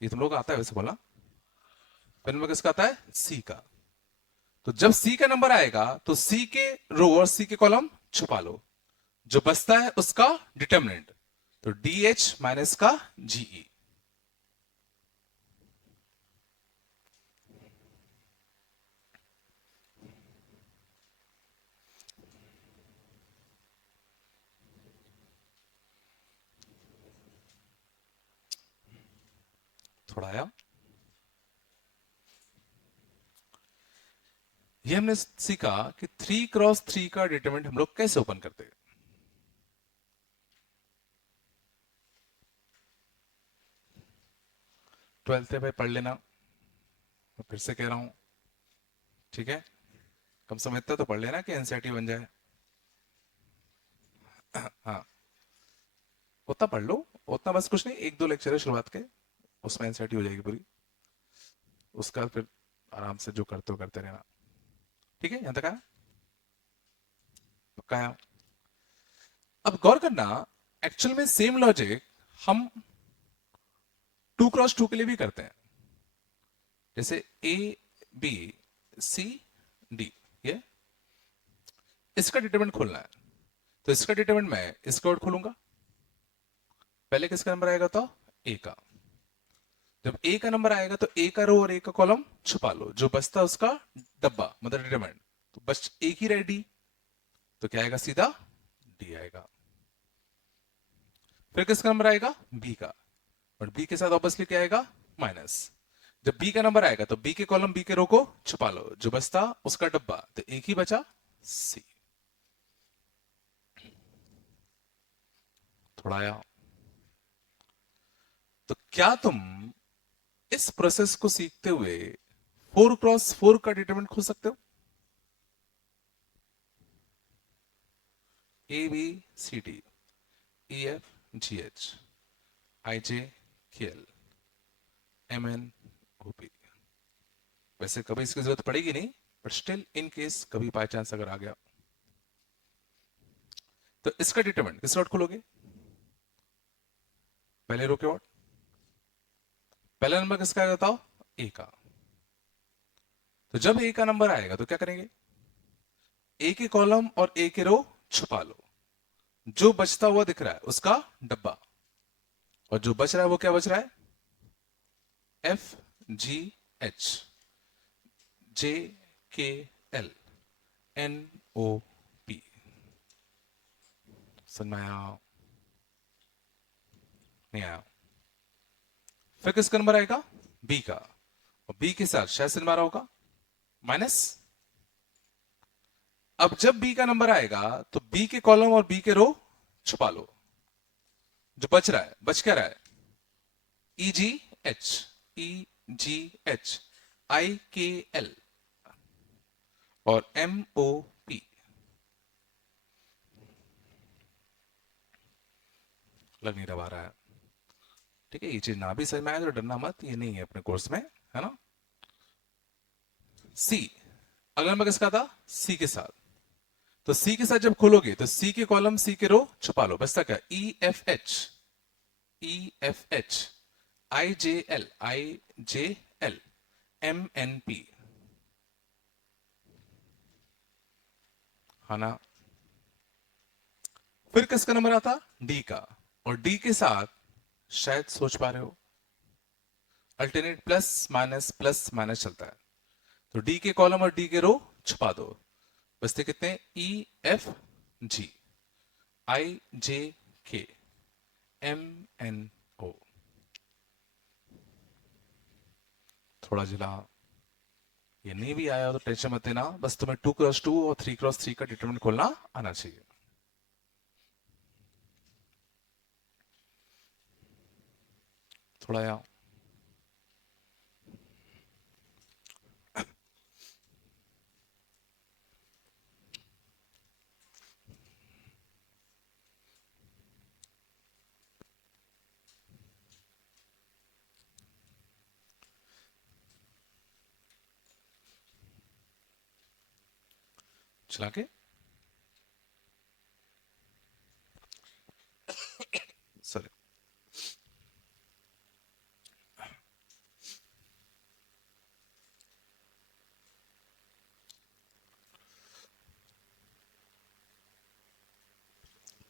ये तुम लोग आता है वैसे बोला। फिर नंबर किसका आता है, सी का। तो जब सी का नंबर आएगा तो सी के रो और सी के कॉलम छुपा लो, जो बचता है उसका डिटरमिनेंट, तो डी एच माइनस का जीई। थोड़ा आया, ये हमने सीखा कि 3x3 का डिटरमिनेंट हम लोग कैसे ओपन करते हैं। ट्वेल्थ है भाई, पढ़ लेना, मैं फिर से कह रहा हूं, ठीक है, कम समय इतना तो पढ़ लेना कि एनसीईआरटी बन जाए। हाँ, उतना पढ़ लो, उतना बस, कुछ नहीं, एक दो लेक्चर है शुरुआत के, उसमें एनसीईआरटी हो जाएगी पूरी, उसका फिर आराम से जो करते हो करते रहना। ठीक है, यहां तक आया, पक्का आया। अब गौर करना, एक्चुअल में सेम लॉजिक हम 2x2 के लिए भी करते हैं, जैसे ए बी सी डी, ये इसका डिटरमिनेंट खोलना है, तो इसका डिटरमिनेंट मैं इसका और खोलूंगा, पहले किसका नंबर आएगा, तो ए का। जब ए का नंबर आएगा तो ए का रो और ए का कॉलम छुपा लो, जो बचता है उसका डब्बा मतलब डिटरमिनेंट, तो बस एक ही रहे डी, तो क्या आएगा, सीधा डी आएगा। फिर किसका नंबर आएगा, बी का, और बी के साथ ऑब्वियसली क्या आएगा, माइनस। जब बी का नंबर आएगा तो बी के कॉलम बी के रो को छुपा लो, जो बचता उसका डब्बा, तो एक ही बचा, सी। थोड़ा आया। तो क्या तुम इस प्रोसेस को सीखते हुए 4x4 का डिटरमिनेंट खोज सकते हो, A B C D E F G H I J K L M N O P. वैसे कभी इसकी जरूरत पड़ेगी नहीं, बट स्टिल इन केस कभी बाय चांस अगर आ गया, तो इसका डिटरमिनेंट किस डॉट खोलोगे, पहले रो के डॉट, पहला नंबर किसका आएगा बताओ, ए का। तो जब ए का नंबर आएगा तो क्या करेंगे, ए के कॉलम और ए के रो छुपा लो, जो बचता हुआ दिख रहा है उसका डब्बा, और जो बच रहा है वो क्या बच रहा है, F G H J K L N O P. समझ में आया, नहीं आया। फिर किसका नंबर आएगा, बी का, और बी के साथ शायद से मारा होगा माइनस। अब जब बी का नंबर आएगा तो बी के कॉलम और बी के रो छुपा लो, जो बच रहा है, बच क्या रहा है, ई जी एच ई जी एच आई के एल और एम ओ पी। लग नहीं रहा है, ठीक है, ये चीज ना भी समझ में आए तो डरना मत, ये नहीं है अपने कोर्स में, है ना। सी, अगला नंबर किसका था, सी के साथ, तो सी के साथ जब खोलोगे तो सी के कॉलम सी के रो छुपा लो, बचता क्या, E F H I J L M N P, है ना। फिर किसका नंबर आता, डी का, और डी के साथ शायद सोच पा रहे हो अल्टरनेट प्लस माइनस चलता है, तो डी के कॉलम और डी के रो छुपा दो, बचते कितने, ई एफ जी आई जे के एम एन ओ। थोड़ा जिला, ये नहीं भी आया तो टेंशन मत लेना, बस तुम्हें 2x2 और 3x3 का डिटरमिनेंट खोलना आना चाहिए। थोड़ा यार चला के सॉरी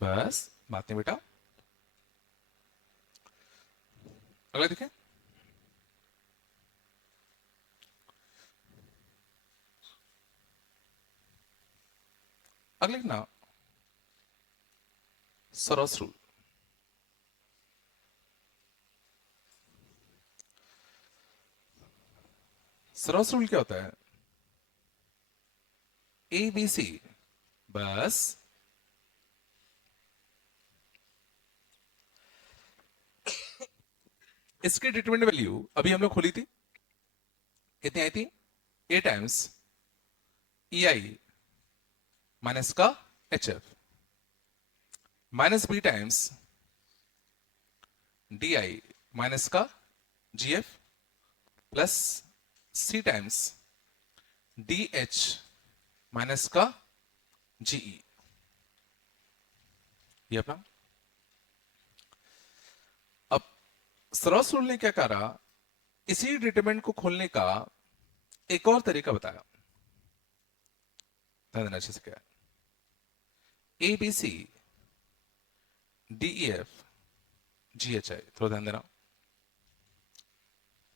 बस बात नहीं बेटा। अगला देखें। अगले ना सरस रूल। सरस रूल क्या होता है? ए बी सी, बस इसकी डिटरमिनेंट वैल्यू अभी हम लोग खोली थी, कितनी आई थी? A times E I minus का H F minus B times D I minus का G F plus C times D H minus का जीई। ये अपना। अब सरस रूल ने क्या करा, इसी डिटरमिनेंट को खोलने का एक और तरीका बताया। ध्यान देना अच्छे से। क्या A B C D E F G H I, थोड़ा ध्यान देना।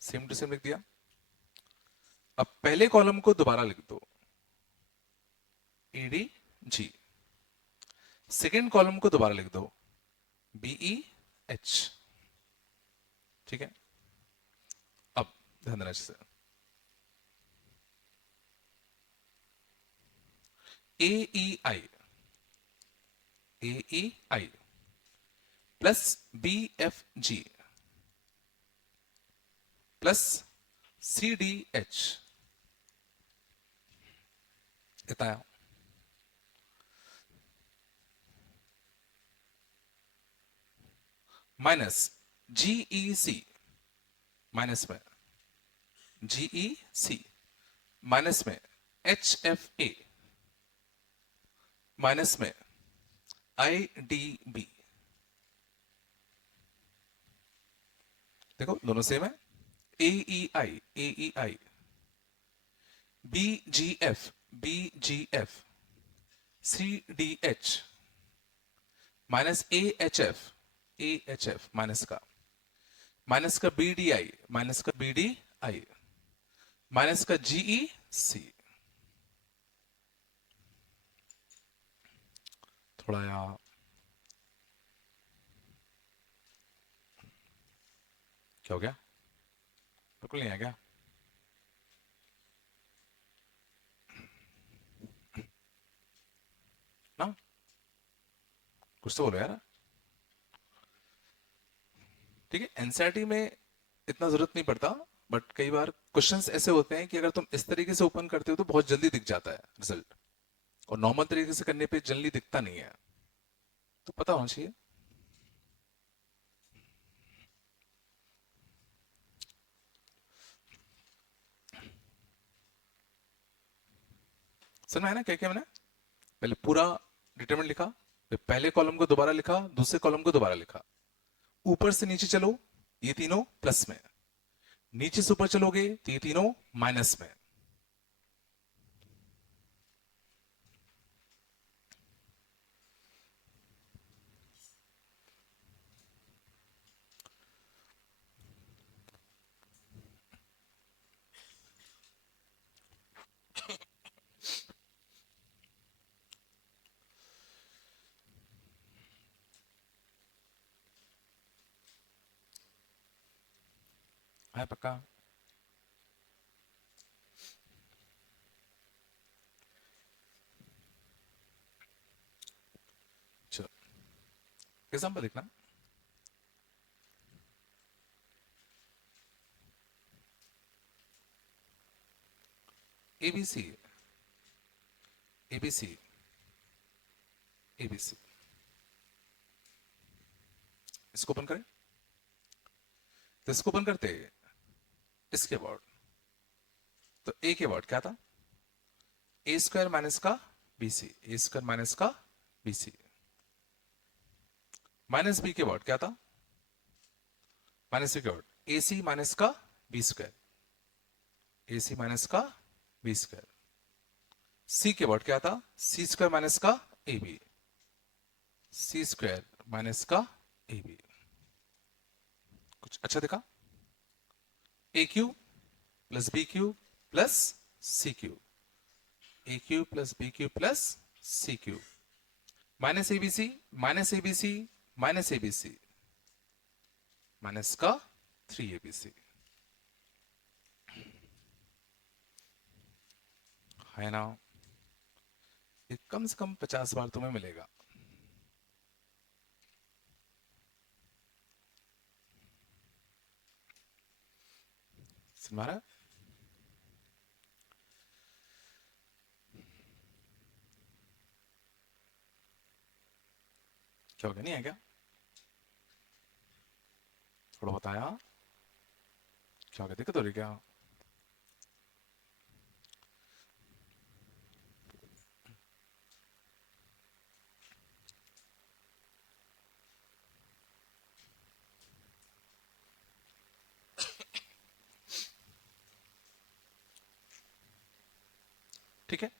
सेम टू सेम लिख दिया। अब पहले कॉलम को दोबारा लिख दो, ईडी जी। सेकेंड कॉलम को दोबारा लिख दो, बीई एच। ठीक है, अब ध्यान देना अच्छे से। A I plus B F G plus C D H, कितना है? माइनस जीई सी, माइनस में जीई सी, माइनस में एच एफ ए, माइनस में आई डी बी। देखो दोनों सेम है। A E I B G F C D H minus A H F minus का B D I minus का B D I minus का G E C. थोड़ा यार क्या हो गया? बिल्कुल नहीं है क्या? ना कुछ तो बोलो यार। ठीक है, एनसीईआरटी में इतना जरूरत नहीं पड़ता, बट कई बार क्वेश्चंस ऐसे होते हैं कि अगर तुम इस तरीके से ओपन करते हो तो बहुत जल्दी दिख जाता है रिजल्ट, और नॉर्मल तरीके से करने पे जल्दी दिखता नहीं है, तो पता होना चाहिए। समझ में आया ना क्या क्या मैंने? पहले पूरा डिटरमिनेंट लिखा, फिर पहले कॉलम को दोबारा लिखा, दूसरे कॉलम को दोबारा लिखा। ऊपर से नीचे चलो, ये तीनों प्लस में, नीचे से ऊपर चलोगे तो ये तीनों माइनस में। है पक्का? एग्जाम्पल देखना, एबीसी एबीसी एबीसी, इसको ओपन करें, तो इसको ओपन करते इसके वर्ड, तो ए के वर्ड क्या था, ए स्क्वायर माइनस का बीसी, ए स्क्वायर माइनस का बीसी, माइनस बी के वर्ड क्या था, माइनस बी के वर्ड ए सी माइनस का B square, A C minus का बी स्क्वायर, सी के वर्ड क्या था, सी स्क्वायर माइनस का A B, C square minus का ए बी। कुछ अच्छा देखा, A cube plus B cube plus C cube, A cube plus B cube plus C Q, minus ABC minus ABC minus ABC, minus का 3abc है ना। ये कम से कम 50 बार तुम्हें मिलेगा। समझ रहा है? क्या हो गया, नहीं है क्या? थोड़ा बताया क्या हो गया, दिक्कत हो रही क्या? ठीक है,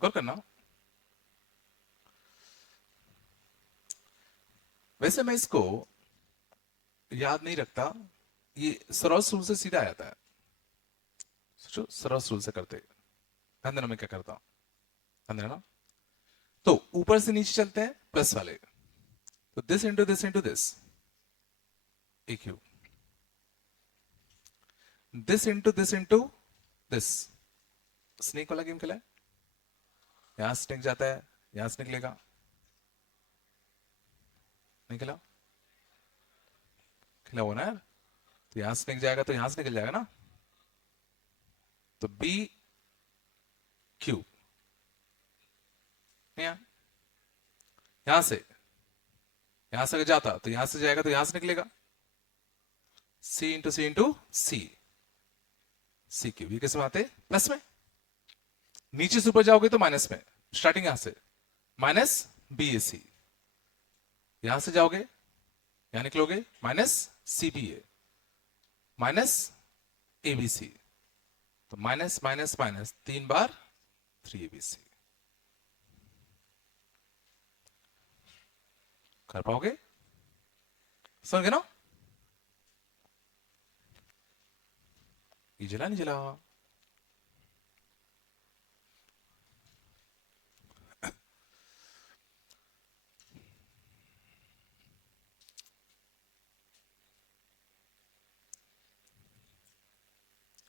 गौर करना। वैसे मैं इसको याद नहीं रखता, ये सरोस रूल से सीधा आता है। सोचो सरोस रूल से करते, ध्यान देना मैं क्या करता हूं, ध्यान देना। तो ऊपर से नीचे चलते हैं प्लस वाले, तो this into this into this A Q, this into this into this, snake वाला गेम खेला है, यहां स्नेक जाता है, यहां से निकलेगा, निकला, खेला हुआ ना यार, तो यहां से निकल जाएगा तो यहां से निकल जाएगा ना, तो बी क्यू, यहां से अगर जाता तो यहां से जाएगा तो यहां से निकलेगा, सी इंटू सी इंटू सी, सी क्यू, ये किस में आते प्लस में, नीचे से ऊपर जाओगे तो माइनस में, स्टार्टिंग यहां से माइनस बी ए सी, यहां से जाओगे यहां निकलोगे minus C B A minus A B C, तो माइनस माइनस माइनस 3 बार 3abc। कर पाओगे, समझ गए ना? ये जला नहीं जला,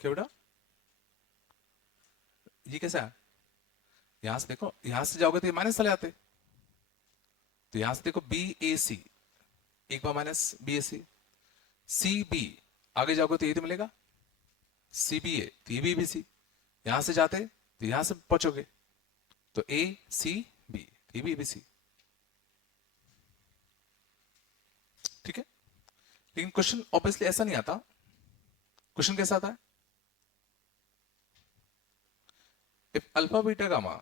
क्या बेटा? ये कैसा है, यहां से देखो, यहां से जाओगे तो ये माइनस चले आते, तो यहां से देखो बी ए सी, एक बार माइनस बी ए सी बी, आगे जाओगे तो ये तो मिलेगा सी बी ए, तो ये भी सी, यहां से जाते तो यहां से पहुंचोगे तो ए सी बी, ये भी सी। ठीक है, लेकिन क्वेश्चन ऑब्वियसली ऐसा नहीं आता, क्वेश्चन कैसा आता है, if alpha beta gamma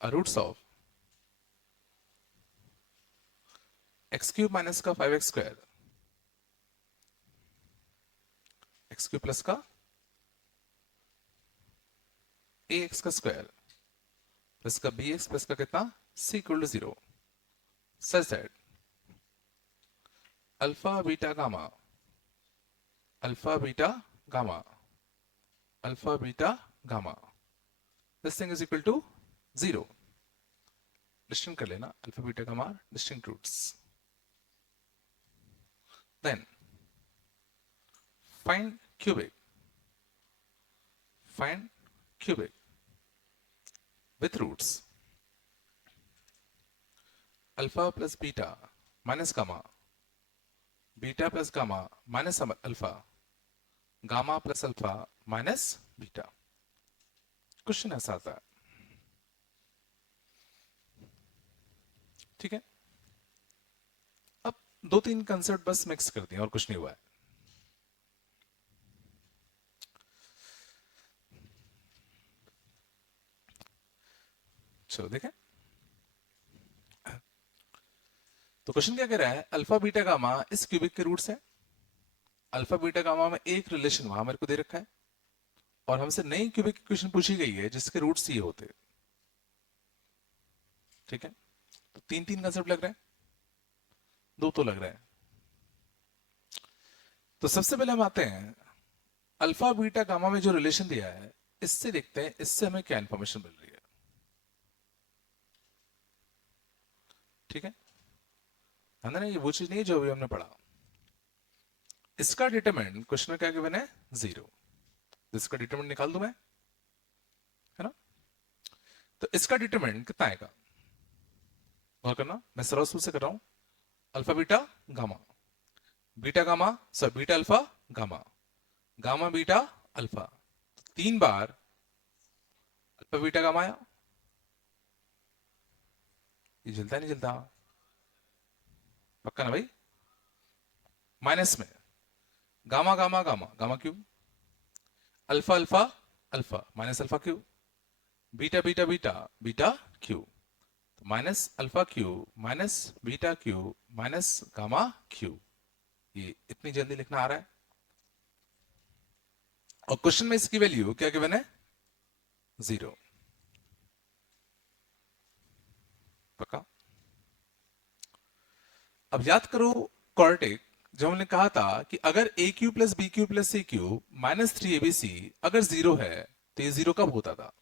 are roots of x cube minus का 5x square, X cube plus का ए एक्स का स्क्वायर प्लस का बी एक्स प्लस का कितना C equal to 0, such that alpha beta gamma, alpha beta gamma, alpha beta gamma, this thing is equal to 0। Distinct कर लेना, alpha beta gamma distinct roots, then find cubic, find cubic with roots alpha plus beta minus gamma, beta plus gamma minus alpha, gamma plus alpha minus beta. Question ऐसा आता है, ठीक है। अब दो तीन कंसेप्ट बस मिक्स कर दिए और कुछ नहीं हुआ है। चलो देखें, तो क्वेश्चन क्या कह रहा है, अल्फा बीटा गामा इस क्यूबिक के रूट्स है। अल्फा बीटा गामा में एक रिलेशन वहां मेरे को दे रखा है और हमसे नई क्यूबिक इक्वेशन पूछी गई है जिसके रूट्स ये होते, ठीक है। तो तीन तीन कंसेप्ट लग रहे हैं, दो तो लग रहे हैं। तो सबसे पहले हम आते हैं अल्फा बीटा गामा में जो रिलेशन दिया है, इससे देखते हैं इससे हमें क्या इंफॉर्मेशन मिल रही है, ठीक है। है ना, ये वो चीज नहीं है जो अभी हमने पढ़ा। इसका डिटरमिनेंट क्वेश्चन में क्या गिवन है, 0। इसका डिटरमिनेंट निकाल दूं मैं, है ना। तो इसका डिटरमिनेंट कितना आएगा, गौर करना, मैं सरल सूत्र से कर रहा हूं। Alpha beta gamma, beta gamma sir beta alpha gamma, gamma beta alpha, तो 3 बार अल्फा बीटा गामा आया। ये जलता नहीं जलता, पक्का ना भाई। माइनस में gamma gamma gamma gamma cube, alpha alpha alpha minus alpha cube, beta beta beta beta cube, तो minus alpha cube minus beta cube minus gamma cube. ये इतनी जल्दी लिखना आ रहा है। और क्वेश्चन में इसकी वैल्यू क्या गिवन है, 0। पक्का। अब याद करो क्वाड्रेटिक, जब हमने कहा था कि अगर A cube plus B cube plus C Q minus 3abc अगर 0 है तो ये 0 कब होता था,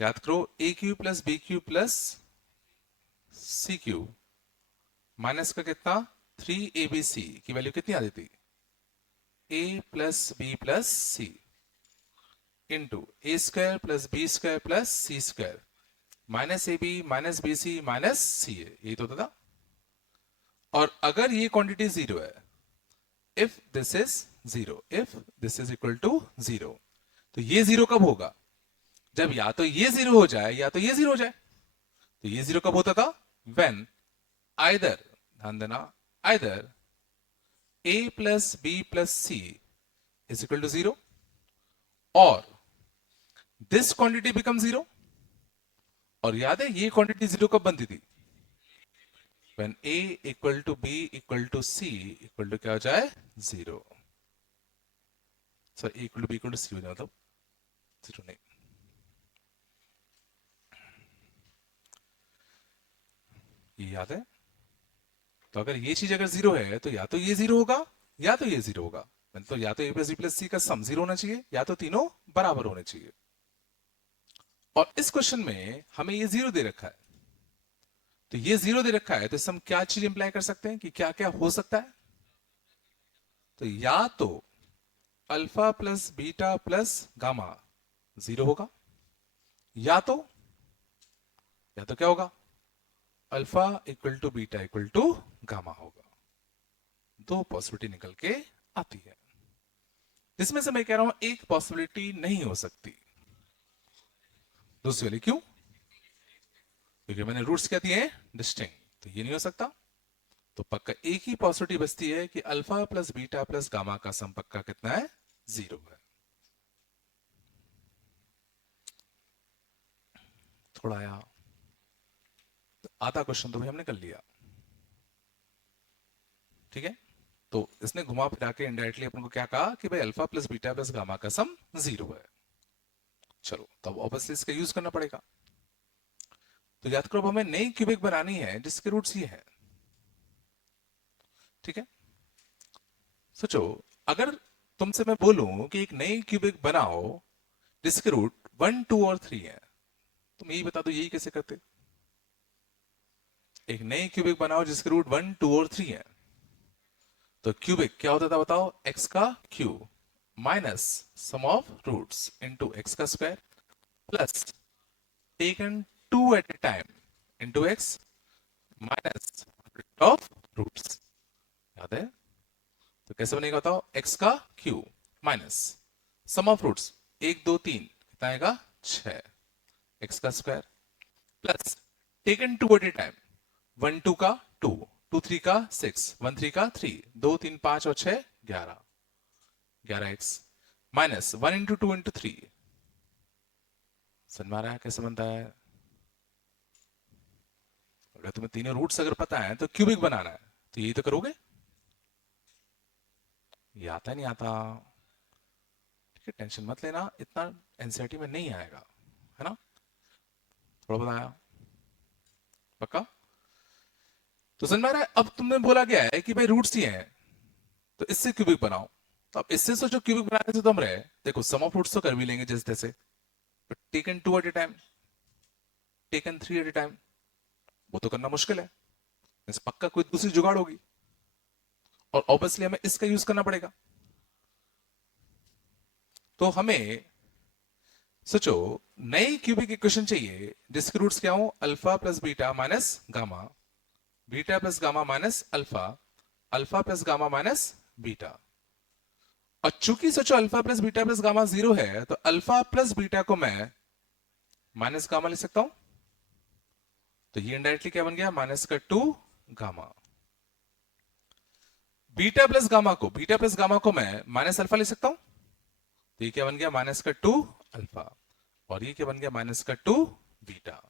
याद करो, A cube plus B cube plus C Q minus का कितना 3abc की वैल्यू कितनी आती थी, A plus B plus C into A square plus B square plus C square minus A B minus B C minus C A, यही तो होता था। और अगर ये क्वांटिटी 0 है, if this is 0, if this is equal to 0, तो ये 0 कब होगा, जब या तो ये 0 हो जाए या तो ये 0 हो जाए। तो ये 0 कब होता था, व्हेन आइदर, ध्यान देना, either a plus B plus C is equal to 0 और दिस क्वांटिटी बिकम 0। और याद है ये क्वांटिटी 0 कब बनती थी, when a equal to b equal to c equal to क्या हो जाए 0। Sir a equal to b equal to c हो जाए, मतलब 0 नहीं। ये याद है। तो अगर ये चीज अगर 0 है तो या तो ये 0 होगा या तो ये 0 होगा, मतलब या तो a plus b plus c का सम 0 होना चाहिए या तो तीनों बराबर होने चाहिए। और इस क्वेश्चन में हमें ये 0 दे रखा है, तो ये 0 दे रखा है, तो हम क्या चीज इंप्लाई कर सकते हैं कि क्या क्या हो सकता है। तो या तो alpha plus beta plus gamma 0 होगा, या तो क्या होगा, alpha equal to beta equal to gamma होगा। दो पॉसिबिलिटी निकल के आती है, जिसमें से मैं कह रहा हूं एक पॉसिबिलिटी नहीं हो सकती। दूसरी वाली क्यों, क्योंकि मैंने रूट्स क्या दिए हैं, डिस्टिंक्ट, तो ये नहीं हो सकता। तो पक्का एक ही पॉसिबिलिटी बचती है कि alpha plus beta plus gamma का सम पक्का कितना है, 0 है। थोड़ा आया, आधा क्वेश्चन तो भाई हमने कर लिया, ठीक है। तो इसने घुमा फिरा के इनडायरेक्टली अपन को क्या कहा कि भाई alpha plus beta plus gamma का सम 0 है। चलो तब ऑब्वियसली इसका यूज करना पड़ेगा। तो याद करो हमें नई क्यूबिक बनानी है जिसके रूट्स ये हैं, ठीक है। सोचो अगर तुमसे मैं बोलूं कि एक नई क्यूबिक बनाओ जिसके रूट 1 2 और 3 है, तुम यही बता दो यही कैसे करते। एक नई क्यूबिक बनाओ जिसके रूट 1 2 और 3 है, तो क्यूबिक क्या होता था बताओ, एक्स का cube minus sum of roots into X का square plus taken two at a time into X minus of roots. याद है? तो कैसे बनेगा बताओ? एक्स का cube minus sum of roots 1 2 3 कितना आएगा 6 एक्स का square plus taken two at a time 1 2 का 2 2 3 का 6 1 3 का 3 2 3 5 और 6 11 11 एक्स माइनस 1 इंटू 2 इंटू 3। समझ में आ रहा है कैसे बनता है? अगर तुम्हें तीनों रूट्स अगर पता है तो क्यूबिक बनाना है तो यही तो करोगे। ये आता नहीं आता? ठीक है, टेंशन मत लेना, इतना एनसीईआरटी में नहीं आएगा, है ना? थोड़ा बताया पक्का? तो समझ में आ रहा है? अब तुमने बोला गया है कि भाई रूट्स ही हैं तो इससे क्यूबिक बनाओ। तो अब इससे सोचो क्यूबिक बनाने से तुम रहे, देखो सम ऑफ रूट्स तो कर भी लेंगे जैसे तैसे, taken two at a time taken three at a time वो तो करना मुश्किल है, इस पक्का कोई दूसरी जुगाड़ होगी और ऑब्वियसली हमें इसका यूज करना पड़ेगा। तो हमें सोचो नई क्यूबिक इक्वेशन चाहिए जिसके रूट्स क्या हो alpha plus beta minus gamma, beta plus gamma minus alpha, alpha plus gamma minus beta. और चूंकि सोचो अल्फा प्लस गामा 0 है तो अल्फा प्लस बीटा को मैं माइनस गामा लिख सकता हूं। तो ये इनडायरेक्टली क्या बन गया माइनस का 2 गामा। बीटा प्लस गामा को मैं माइनस अल्फा लिख सकता हूं। तो ये क्या बन गया माइनस का 2 अल्फा और ये क्या बन गया माइनस का 2 बीटा।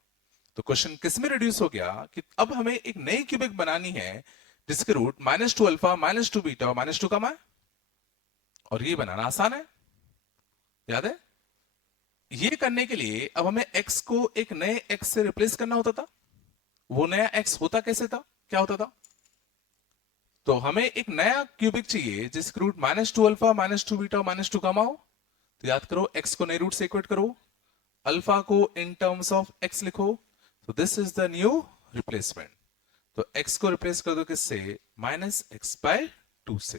तो क्वेश्चन किस में रिड्यूस हो गया कि अब हमें एक नई क्यूबिक बनानी है जिसके रूट -2 अल्फा -2 बीटा और -2 गामा है और ये बनाना आसान है। याद है? ये करने के लिए अब हमें x को एक नए x से रिप्लेस करना होता था। वो नया x होता कैसे था, क्या होता था? तो हमें एक नया क्यूबिक चाहिए जिसके रूट -2 अल्फा -2 बीटा और -2 गामा हो। तो याद करो x को नए रूट से इक्वेट करो, अल्फा को इन टर्म्स ऑफ x लिखो। तो this is the new replacement. तो x को रिप्लेस कर दो किससे -x/2 से।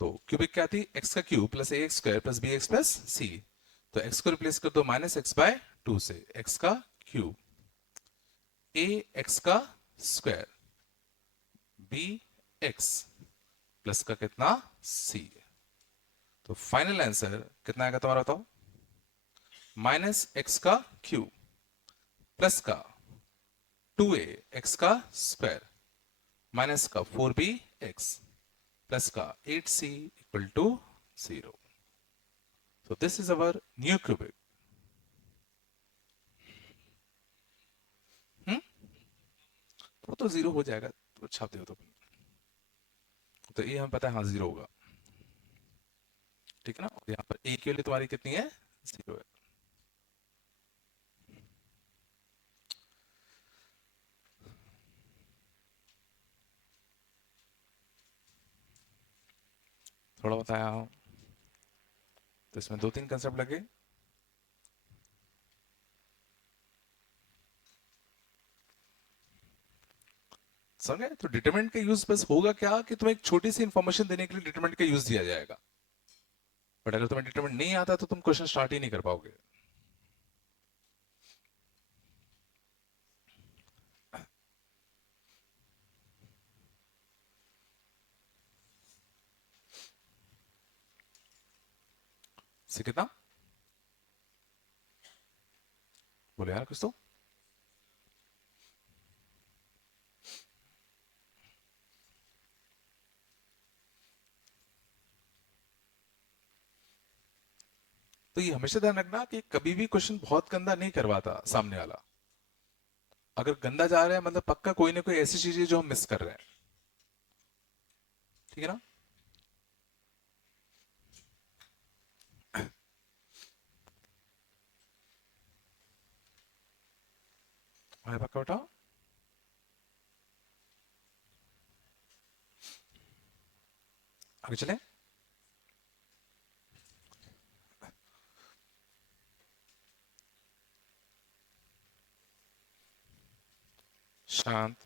तो क्यूबिक क्या थी x का cube plus A X square plus B X plus C. तो x को रिप्लेस कर दो -x/2 से, x का क्यूब ए एक्स का स्क्वायर बी एक्स प्लस का कितना c। तो फाइनल आंसर कितना आएगा तुम्हारा बताओ? -x का क्यूब प्लस का 2a x का स्क्वायर माइनस का 4b x प्लस का 8c equal to 0। So this is our new cubic. Hmm? वो तो 0 हो जाएगा तो छाप दो तो ये हमें पता है हाँ 0 होगा, ठीक है ना? और यहाँ पर a की वैल्यू तुम्हारी कितनी है 0 है। थोड़ा बताया हूँ तो इसमें 2 3 कंसेप्ट लगे। समझे? तो डिटरमिनेंट का यूज बस होगा क्या कि तुम्हें एक छोटी सी इंफॉर्मेशन देने के लिए डिटरमिनेंट का यूज दिया जाएगा, बट अगर तुम्हें डिटरमिनेंट नहीं आता तो तुम क्वेश्चन स्टार्ट ही नहीं कर पाओगे। से कितना बोले यार कुछ तो ये हमेशा ध्यान रखना कि कभी भी क्वेश्चन बहुत गंदा नहीं करवाता सामने वाला। अगर गंदा जा रहा है मतलब पक्का कोई ना कोई ऐसी चीज है जो हम मिस कर रहे हैं, ठीक है ना? भाई पक्का उठाओ। आगे चले। शांत।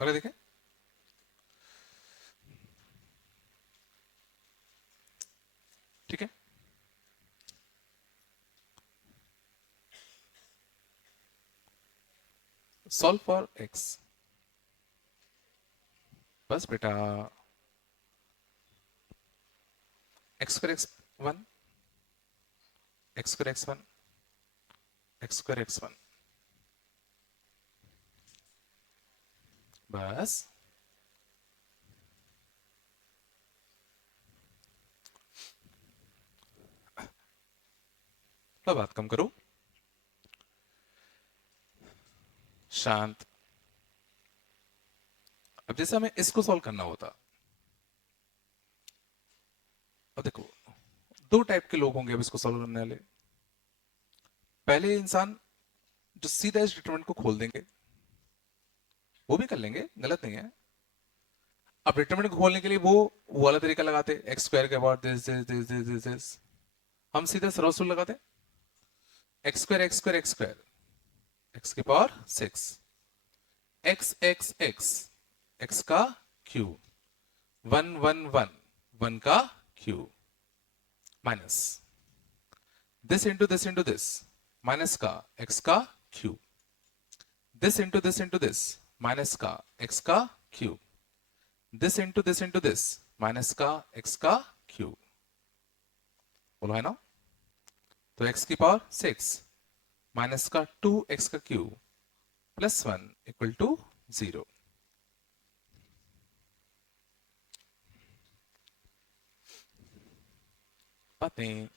अरे देखें ठीक है, सॉल्व फॉर एक्स। बस बेटा, x square x one, x square x one, x square x one, बस। तो बात कम करो, शांत। अब जैसे हमें इसको सॉल्व करना होता, अब देखो दो टाइप के लोग होंगे अब इसको सॉल्व करने वाले। पहले इंसान जो सीधा इस डिटरमिनेंट को खोल देंगे, वो भी कर लेंगे, गलत नहीं है। अब डिटरमिनेंट को खोलने के लिए वो वाला तरीका लगाते, एक्स स्क्वायर के about this this this this this this. हम सीधा सरल सूत्र लगाते, X square X square X square, X की power 6, X X X, X का क्यूब, 1 1 1, 1 का cube, minus this into this, minus का एक्स का cube, this into this, minus का एक्स का cube, this into this, minus का X का cube. बोलो है ना? तो एक्स की पावर 6 माइनस का 2x का क्यूब प्लस 1 इक्वल टू 0। बातें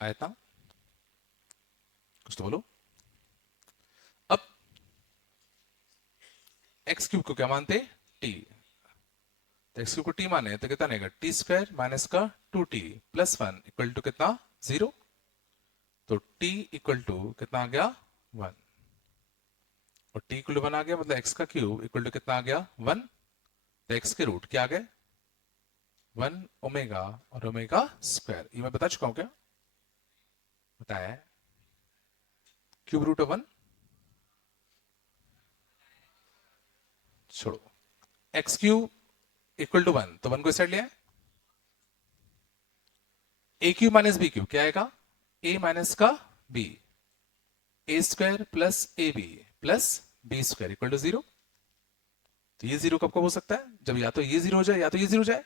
आया था? कुछ तो बोलो। अब एक्स क्यूब को क्या मानते? टी। तो एक्स क्यूब को टी माने तो कितना आएगा? टी स्क्वायर माइनस का 2t प्लस 1 इक्वल टू कितना? 0। तो t इक्वल टू कितना आ गया? 1। और t इक्वल टू 1 आ गया, मतलब एक्स का क्यूब इक्वल टू कितना आ गया? 1। तो एक्स के रूट क्या आ गए? 1 ओमेगा और ओमेगा स्क्वायर। ये मैं बता चुका हूं क्या? बताया है। क्यूब रूट ऑफ 1 छोड़ो, एक्स क्यूब इक्वल टू 1, तो 1 को साइड लिया। A cube minus B cube क्या आएगा? ए माइनस का B, A square plus A B plus B square equal to 0। तो ये 0 कब कब हो सकता है? जब या तो ये 0 हो जाए या तो ये 0 हो जाए।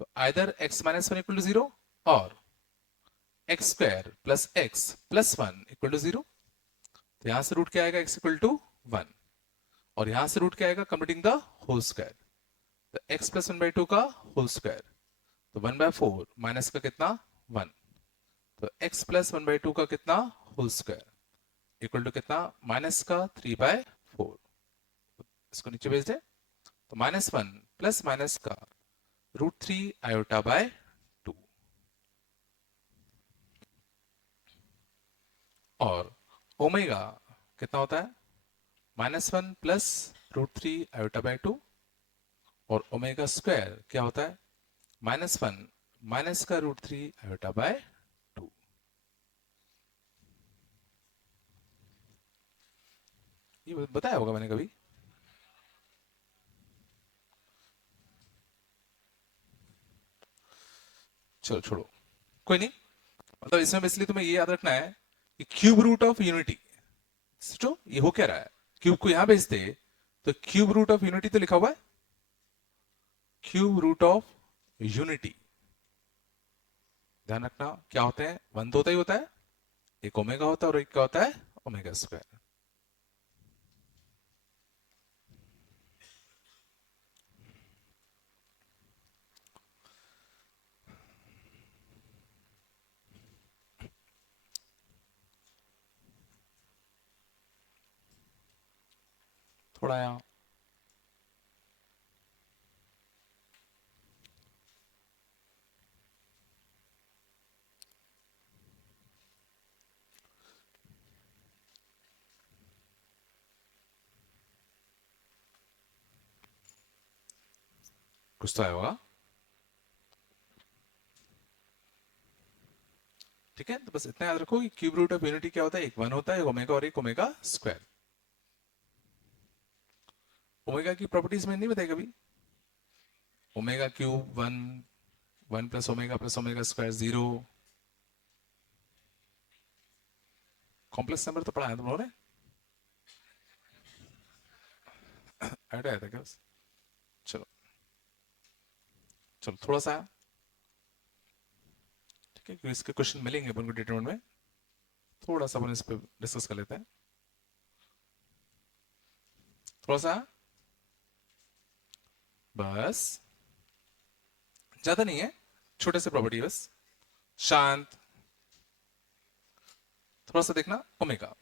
तो either x minus one equal to 0 और x square plus 1 equal to 0। तो यहां से रूट क्या आएगा? X equal to 1। और यहां से रूट क्या आएगा? Computing the whole square. तो एक्स प्लस 1/2 का होल स्क्वायर, तो 1/4 माइनस का कितना? 1। तो x प्लस 1/2 का कितना? होल स्क्वायर इक्वल टू कितना? माइनस का 3/4। इसको नीचे भेज दे, तो -1 प्लस माइनस का √3 आयोटा बाय 2। और ओमेगा कितना होता है? -1 प्लस √3 आयोटा बाय 2। और ओमेगा स्क्वायर क्या होता है? -1 माइनस का √3 आयोटा बाय 2। ये बताया होगा मैंने कभी। चलो छोड़ो, कोई नहीं। मतलब इसमें इसलिए तुम्हें ये याद रखना है कि क्यूब रूट ऑफ यूनिटी। सोचो ये हो क्या रहा है? क्यूब को यहां भेजते तो क्यूब रूट ऑफ यूनिटी तो लिखा हुआ है, क्यूब रूट ऑफ यूनिटी। ध्यान रखना क्या होते हैं? वन तो होता ही होता है, एक ओमेगा होता है और एक क्या होता है? Omega square. थोड़ा यहाँ कुछ तो आया होगा। ठीक है, तो बस इतना याद रखो कि क्यूब रूट ऑफ यूनिटी क्या होता है? एक वन होता है, एक ओमेगा और एक ओमेगा स्क्वायर। ओमेगा की प्रॉपर्टीज में नहीं बताई कभी। Omega cube 1, 1 plus omega square 0। Complex number तो पढ़ा है तुम लोगों ने, ऐड आया था क्या बस? चलो चलो थोड़ा सा, ठीक है, क्योंकि इसके क्वेश्चन मिलेंगे अपन को डिटरमिनेंट में, थोड़ा सा अपन इस पर डिस्कस कर लेते हैं थोड़ा सा, बस ज्यादा नहीं है, छोटे से प्रॉपर्टी बस, शांत, थोड़ा सा देखना ओमेगा।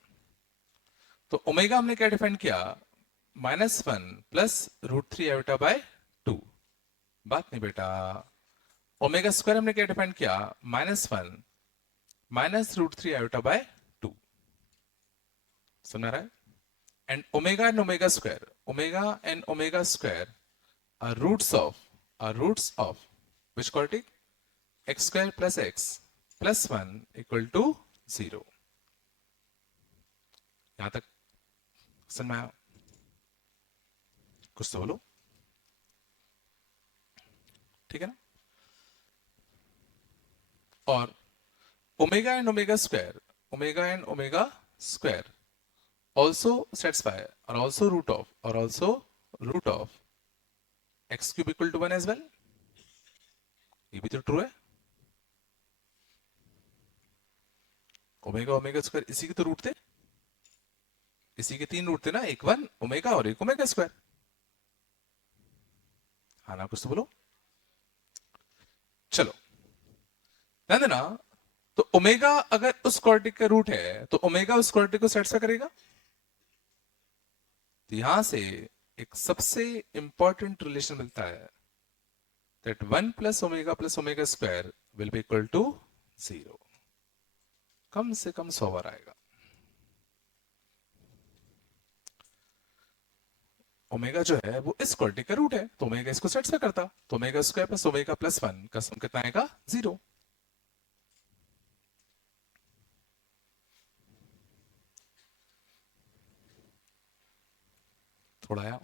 तो ओमेगा हमने क्या डिफाइन किया, -1 प्लस √3 आयोटा बाय 2। बात नहीं बेटा, ओमेगा स्क्वायर हमने क्या डिफाइन किया, -1 माइनस √3 आयोटा बाय 2। सुना रहा है? And omega square are roots of which quadratic, x square plus x plus 1 equal to 0। यहां तक समझ में आया? कुछ तो बोलो, ठीक है ना? और omega and omega square also satisfy or also root of x cube equal to 1 as well। ये भी तो ट्रू है, ओमेगा ओमेगा स्क्वायर इसी के तो रूट थे, इसी के 3 रूट थे ना, एक 1 ओमेगा और एक ओमेगा स्क्वायर। हाँ ना, कुछ तो बोलो। चलो ध्यान देना, तो ओमेगा अगर उस क्वाड्रेटिक का रूट है तो ओमेगा उस क्वाड्रेटिक को सेटिस्फाई करेगा। तो यहां से एक सबसे इंपॉर्टेंट रिलेशन मिलता है, that 1 plus omega square will be equal to 0। कम से कम 100 बार आएगा। ओमेगा जो है वो इस क्वाड्रेटिक का रूट है, तो ओमेगा इसको सेटिस्फाई करता, तो omega square plus omega plus 1 का सम कितना आएगा, 0। थोड़ा आया।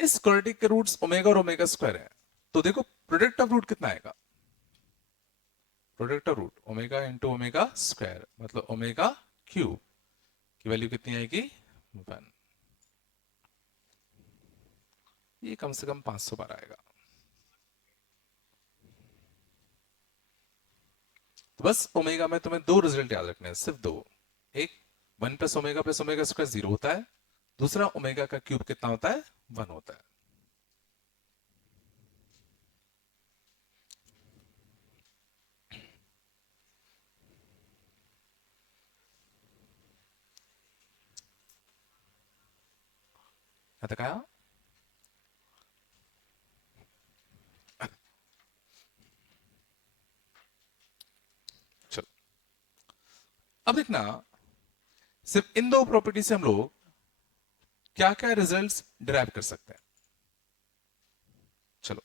इस क्वाड्रेटिक के रूट्स ओमेगा और ओमेगा स्क्वायर है, तो देखो प्रोडक्ट ऑफ रूट कितना आएगा, product of root omega into omega square मतलब ओमेगा क्यूब की वैल्यू कितनी आएगी, 1। ये कम से कम 500 बार आएगा। तो बस ओमेगा में तुम्हें दो रिजल्ट याद रखने हैं, सिर्फ दो। एक 1 प्लस ओमेगा स्क्वायर 0 होता है, दूसरा ओमेगा का क्यूब कितना होता है, 1 होता है। यहां तक आया? चलो अब देखना, सिर्फ इन दो प्रॉपर्टी से हम लोग क्या क्या रिजल्ट्स डिराइव कर सकते हैं। चलो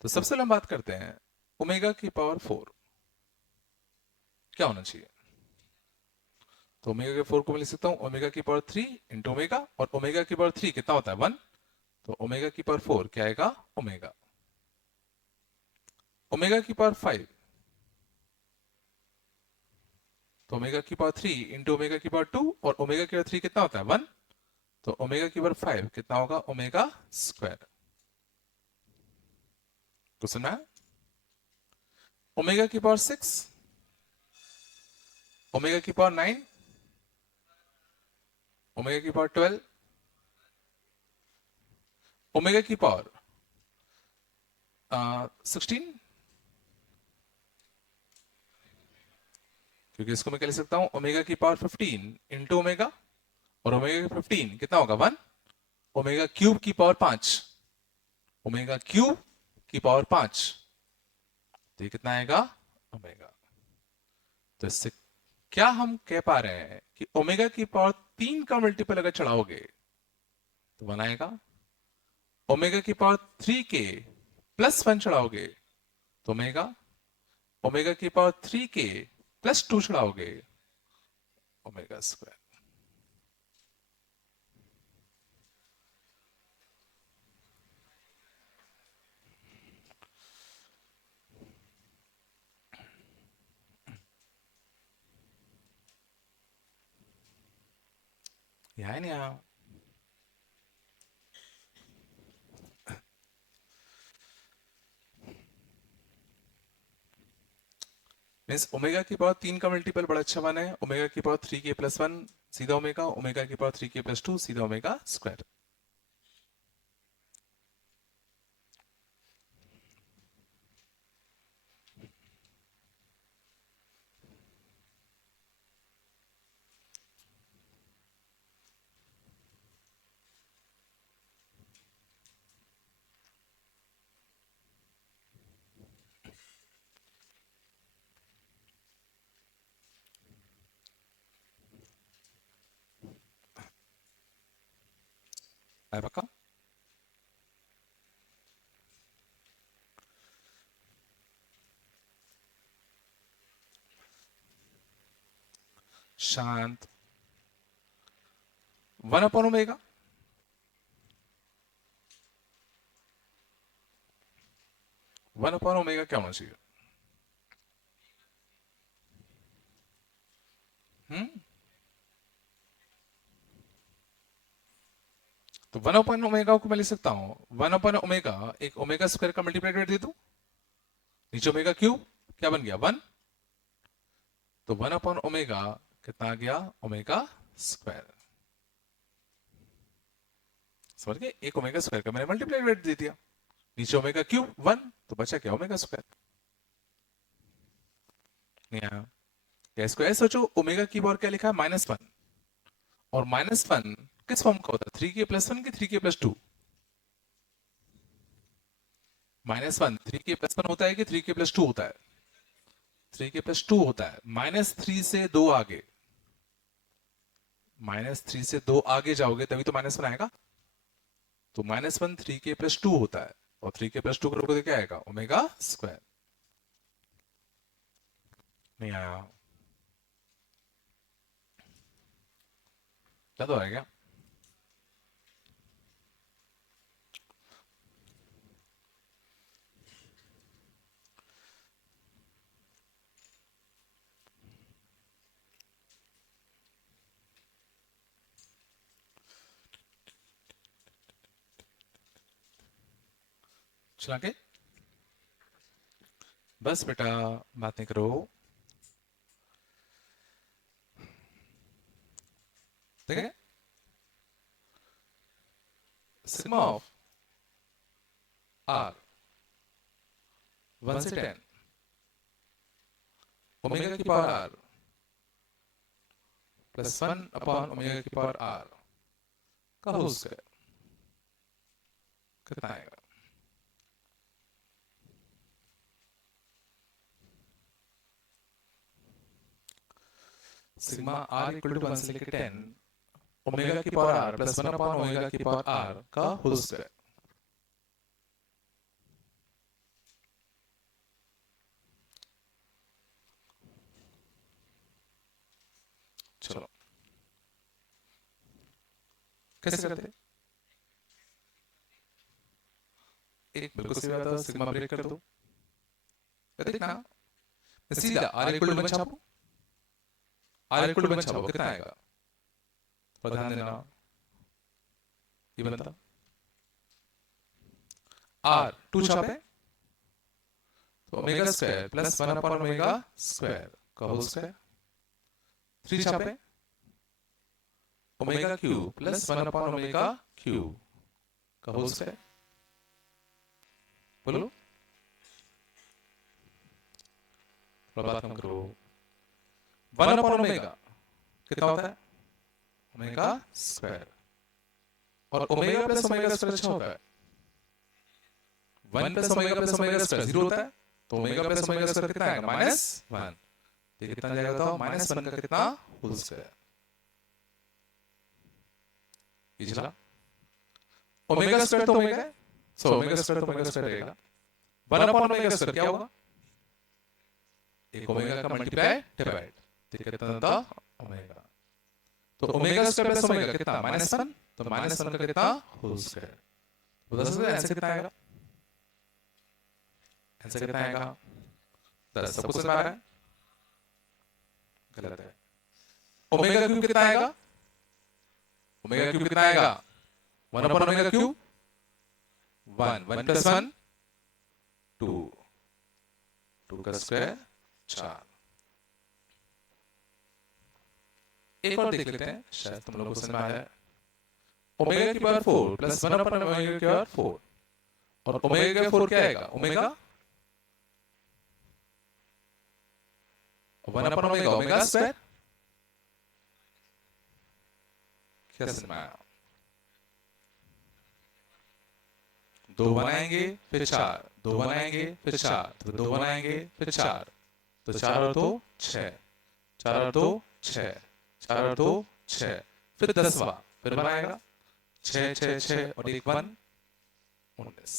तो सबसे पहले हम बात करते हैं ओमेगा की पावर 4 क्या होना चाहिए। तो ओमेगा के 4 को मैं लिख सकता हूं ओमेगा की पावर 3 इंटू ओमेगा, और ओमेगा की पावर 3 कितना होता है, 1। तो ओमेगा की पावर 4 क्या आएगा, ओमेगा। ओमेगा की पावर 5, तो ओमेगा की पावर 3 इंटू ओमेगा की पावर 2, और ओमेगा की पावर 3 कितना होता है, 1। तो ओमेगा की पावर 5 कितना होगा, ओमेगा स्क्वायर। तो सुना, ओमेगा की पावर 6, ओमेगा की पावर 9, ओमेगा की पावर 12, ओमेगा की पावर 16, क्योंकि इसको मैं क्या लिख सकता हूं, ओमेगा की पावर 15 इंटू ओमेगा, और ओमेगा की 15 कितना होगा, 1। ओमेगा क्यूब की पावर 5, ओमेगा क्यूब की पावर 5, तो ये कितना आएगा, ओमेगा। तो इससे क्या हम कह पा रहे हैं कि ओमेगा की पावर 3 का मल्टीपल अगर चढ़ाओगे तो 1 आएगा, ओमेगा की पावर 3 के प्लस 1 चढ़ाओगे तो ओमेगा, ओमेगा की पावर 3 के प्लस 2 चढ़ाओगे ओमेगा स्क्वायर। यहाँ नहीं आया। मीन्स ओमेगा की पावर 3 का मल्टीपल बड़ा अच्छा बना है, ओमेगा की पावर 3k+1 सीधा ओमेगा, ओमेगा की पावर 3k+2 सीधा ओमेगा स्क्वायर। आया पक्का? शांत। 1/ओमेगा, 1/ओमेगा क्या होना चाहिए? हम्म तो 1/ओमेगा को मैं लिख सकता हूं 1/ओमेगा एक ओमेगा स्क्वायर का मल्टीप्लाइड दे दूं, नीचे ओमेगा क्यूब, क्या बन गया 1। तो 1/ओमेगा कितना आ गया? Omega square. समझ गए? एक ओमेगा स्क्वायर का मैंने मल्टीप्लाइड दे दिया, नीचे ओमेगा क्यूब 1, तो बचा क्या? Omega square. नहीं आया? या इसको ऐसे सोचो, ओमेगा की पावर क्या लिखा है? -1, और -1 किस फॉर्म का होता है? 3k+1 की 3k+2? -1 3k+1 होता है कि 3k+2 होता है? 3k+2 होता है। -3 से 2 आगे, -3 से 2 आगे जाओगे तभी तो -1 आएगा। तो -1 3k+2 होता है, और 3k+2 करोगे तो क्या आएगा? Omega square. नहीं आया? क्या तो आएगा? चला के बस बेटा, बात नहीं करो। ठीक है? सिग्मा ऑफ आर 1 से 10 ओमेगा की पावर आर +1/ओमेगा की पावर आर का होल स्क्वायर कितना आएगा? सिग्मा आर इक्वल टू 1 से लेकर 10 ओमेगा की पावर आर +1/ओमेगा की पावर आर का होल स्क्वायर। चलो कैसे करते? एक बिल्कुल सही बात है, सिग्मा ब्रेक कर दो। देखना, मैं सीधा आर इक्वल टू 1 छापू, आर इक्वल टू 1 छापो, कितना आएगा? और ध्यान देना, ये बनता आर 2 छापे तो ओमेगा स्क्वायर +1/ओमेगा स्क्वायर का होल स्क्वायर। 3 छापे ओमेगा क्यूब +1/ओमेगा क्यूब का होल स्क्वायर। बोलो, थोड़ा बात कम करो। 1/ओमेगा कितना होता है? ओमेगा स्क्वायर, और ओमेगा प्लस ओमेगा स्क्वायर अच्छा होता है। 1 plus omega plus omega square 0 होता है, तो ओमेगा प्लस ओमेगा स्क्वायर कितना आएगा? -1। तो ये कितना जाएगा? तो -1 का कितना? Whole square. ये चला, ओमेगा स्क्वायर तो ओमेगा है, सो ओमेगा स्क्वायर तो ओमेगा स्क्वायर रहेगा। 1/ओमेगा स्क्वायर क्या होगा? एक ओमेगा का मल्टीप्लाई डिवाइड, तो कितना था? ओमेगा। तो ओमेगा स्क्वायर प्लस ओमेगा कितना? -1, तो -1 का कितना? Whole square. तो बता सकते हैं आंसर कितना आएगा? आंसर कितना आएगा? 10। सबको समझ में आ रहा है? गलत है। ओमेगा क्यूब कितना आएगा? ओमेगा क्यूब कितना आएगा 1/ओमेगा क्यूब 1 1 + 1 2 2 का स्क्वायर 4। एक और देख लेते हैं, शायद तुम लोगों को समझ में आया। ओमेगा की पावर 4 प्लस 1/ओमेगा की पावर 4 और ओमेगा का 4 क्या आएगा ओमेगा 1/ओमेगा ओमेगा स्क्वायर। क्या समझ में आया? 2 बनाएंगे फिर 4, 2 बनाएंगे फिर 4, तो 2 बनाएंगे फिर 4, तो 4 और 2 6, 4 और 2 6, 4 और 2 6, फिर 10वां फिर बनाएगा 6 6 6 और 1 1 19।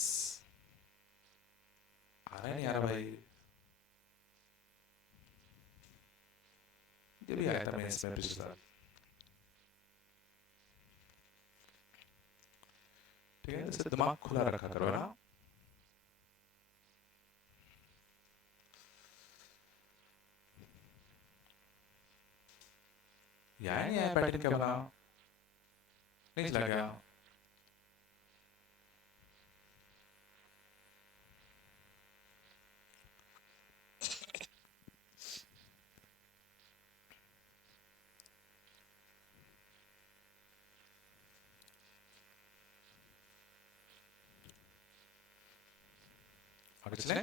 आ रहा है नहीं आ रहा भाई? ये भी आया था मैंने इसमें पिछले साल। ठीक है, जैसे दिमाग खुला रखा करो ना। यार नहीं आया पैटर्न क्या बना? नहीं चला गया? आगे चले।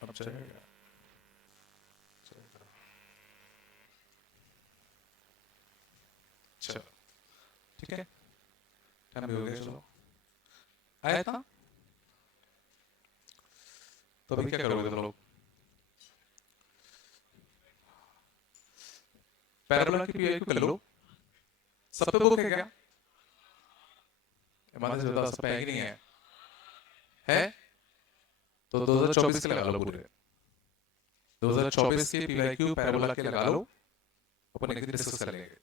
अब चलेगा चलो ठीक है, टाइम भी हो गया। चलो आया था तो अभी क्या करोगे तुम लोग? पैराबोला की पीआई को कर लो। सब पे बुक है क्या? मान से ज्यादा सब पे है कि नहीं है? है तो 2024 के लगा लो पूरे। 2024 के पीआई क्यू पैराबोला के लगा लो, अपन एक दिन डिस्कस कर लेंगे।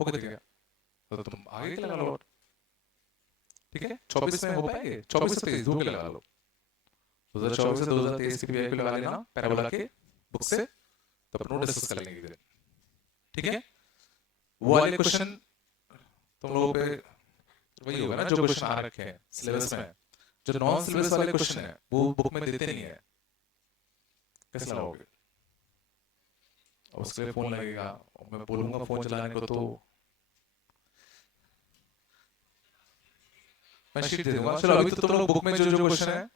हो गया तो तुम आगे के लगा लो। ठीक है 24 में हो पाएंगे? 24 से 23 दो के लगा लो। 2024 से 2023 की पीआई को लगा लेना पैराबोला के बुक से, तो अपन डिस्कस कर लेंगे। ठीक है, वो वाले क्वेश्चन तुम लोगों पे वही होगा ना जो क्वेश्चन आ रखे हैं सिलेबस में। जो नॉन सिलेबस वाले क्वेश्चन है वो बुक में देते नहीं है, कैसे लगाओगे? और उसके लिए फोन लगेगा, और मैं बोलूंगा फोन चलाने को तो मैं शीट दे दूंगा। चलो अभी तो तुम लोग बुक में जो जो क्वेश्चन है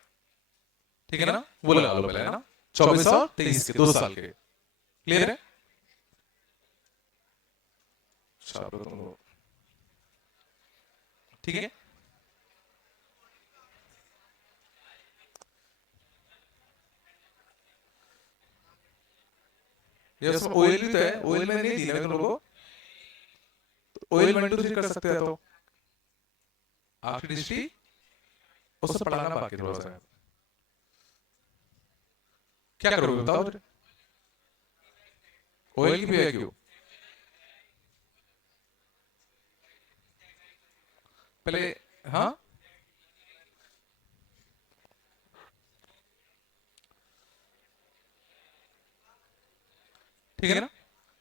ठीक है ना वो लगा लो पहले, है ना? 24 और 23 के 2 साल के क्लियर है? चलो तुम लोग ठीक है। ये उसमें ओएल भी तो है, ओएल में नहीं दी ना तुम लोगों को, ओएल 1 2 3 कर सकते हो। तो आखिरी दृष्टि उससे पढ़ाना बाकी थोड़ा सा। क्या करोगे बताओ फिर? ओएल की पीआई क्यू पहले, हाँ ठीक है ना?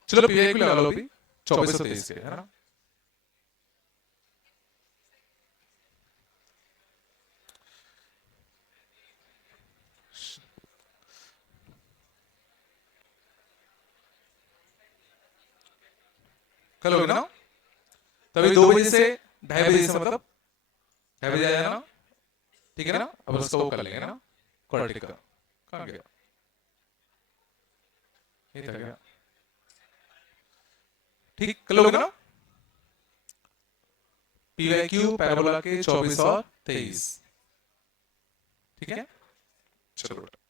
चलो पीआई क्यू लगा लो अभी 24 और 23 के, है ना? कल होगी ना? तभी 2 बजे से 2:30 बजे से मतलब 2:30 बजे आ जाना। ठीक है ना? अब उसको वो कर लेंगे ना क्वाड्रेटिक का। कहाँ गया? ये था क्या? ठीक कल होगा ना? पीवाई क्यू पैराबोला के 24 और 23। ठीक है चलो बेटा।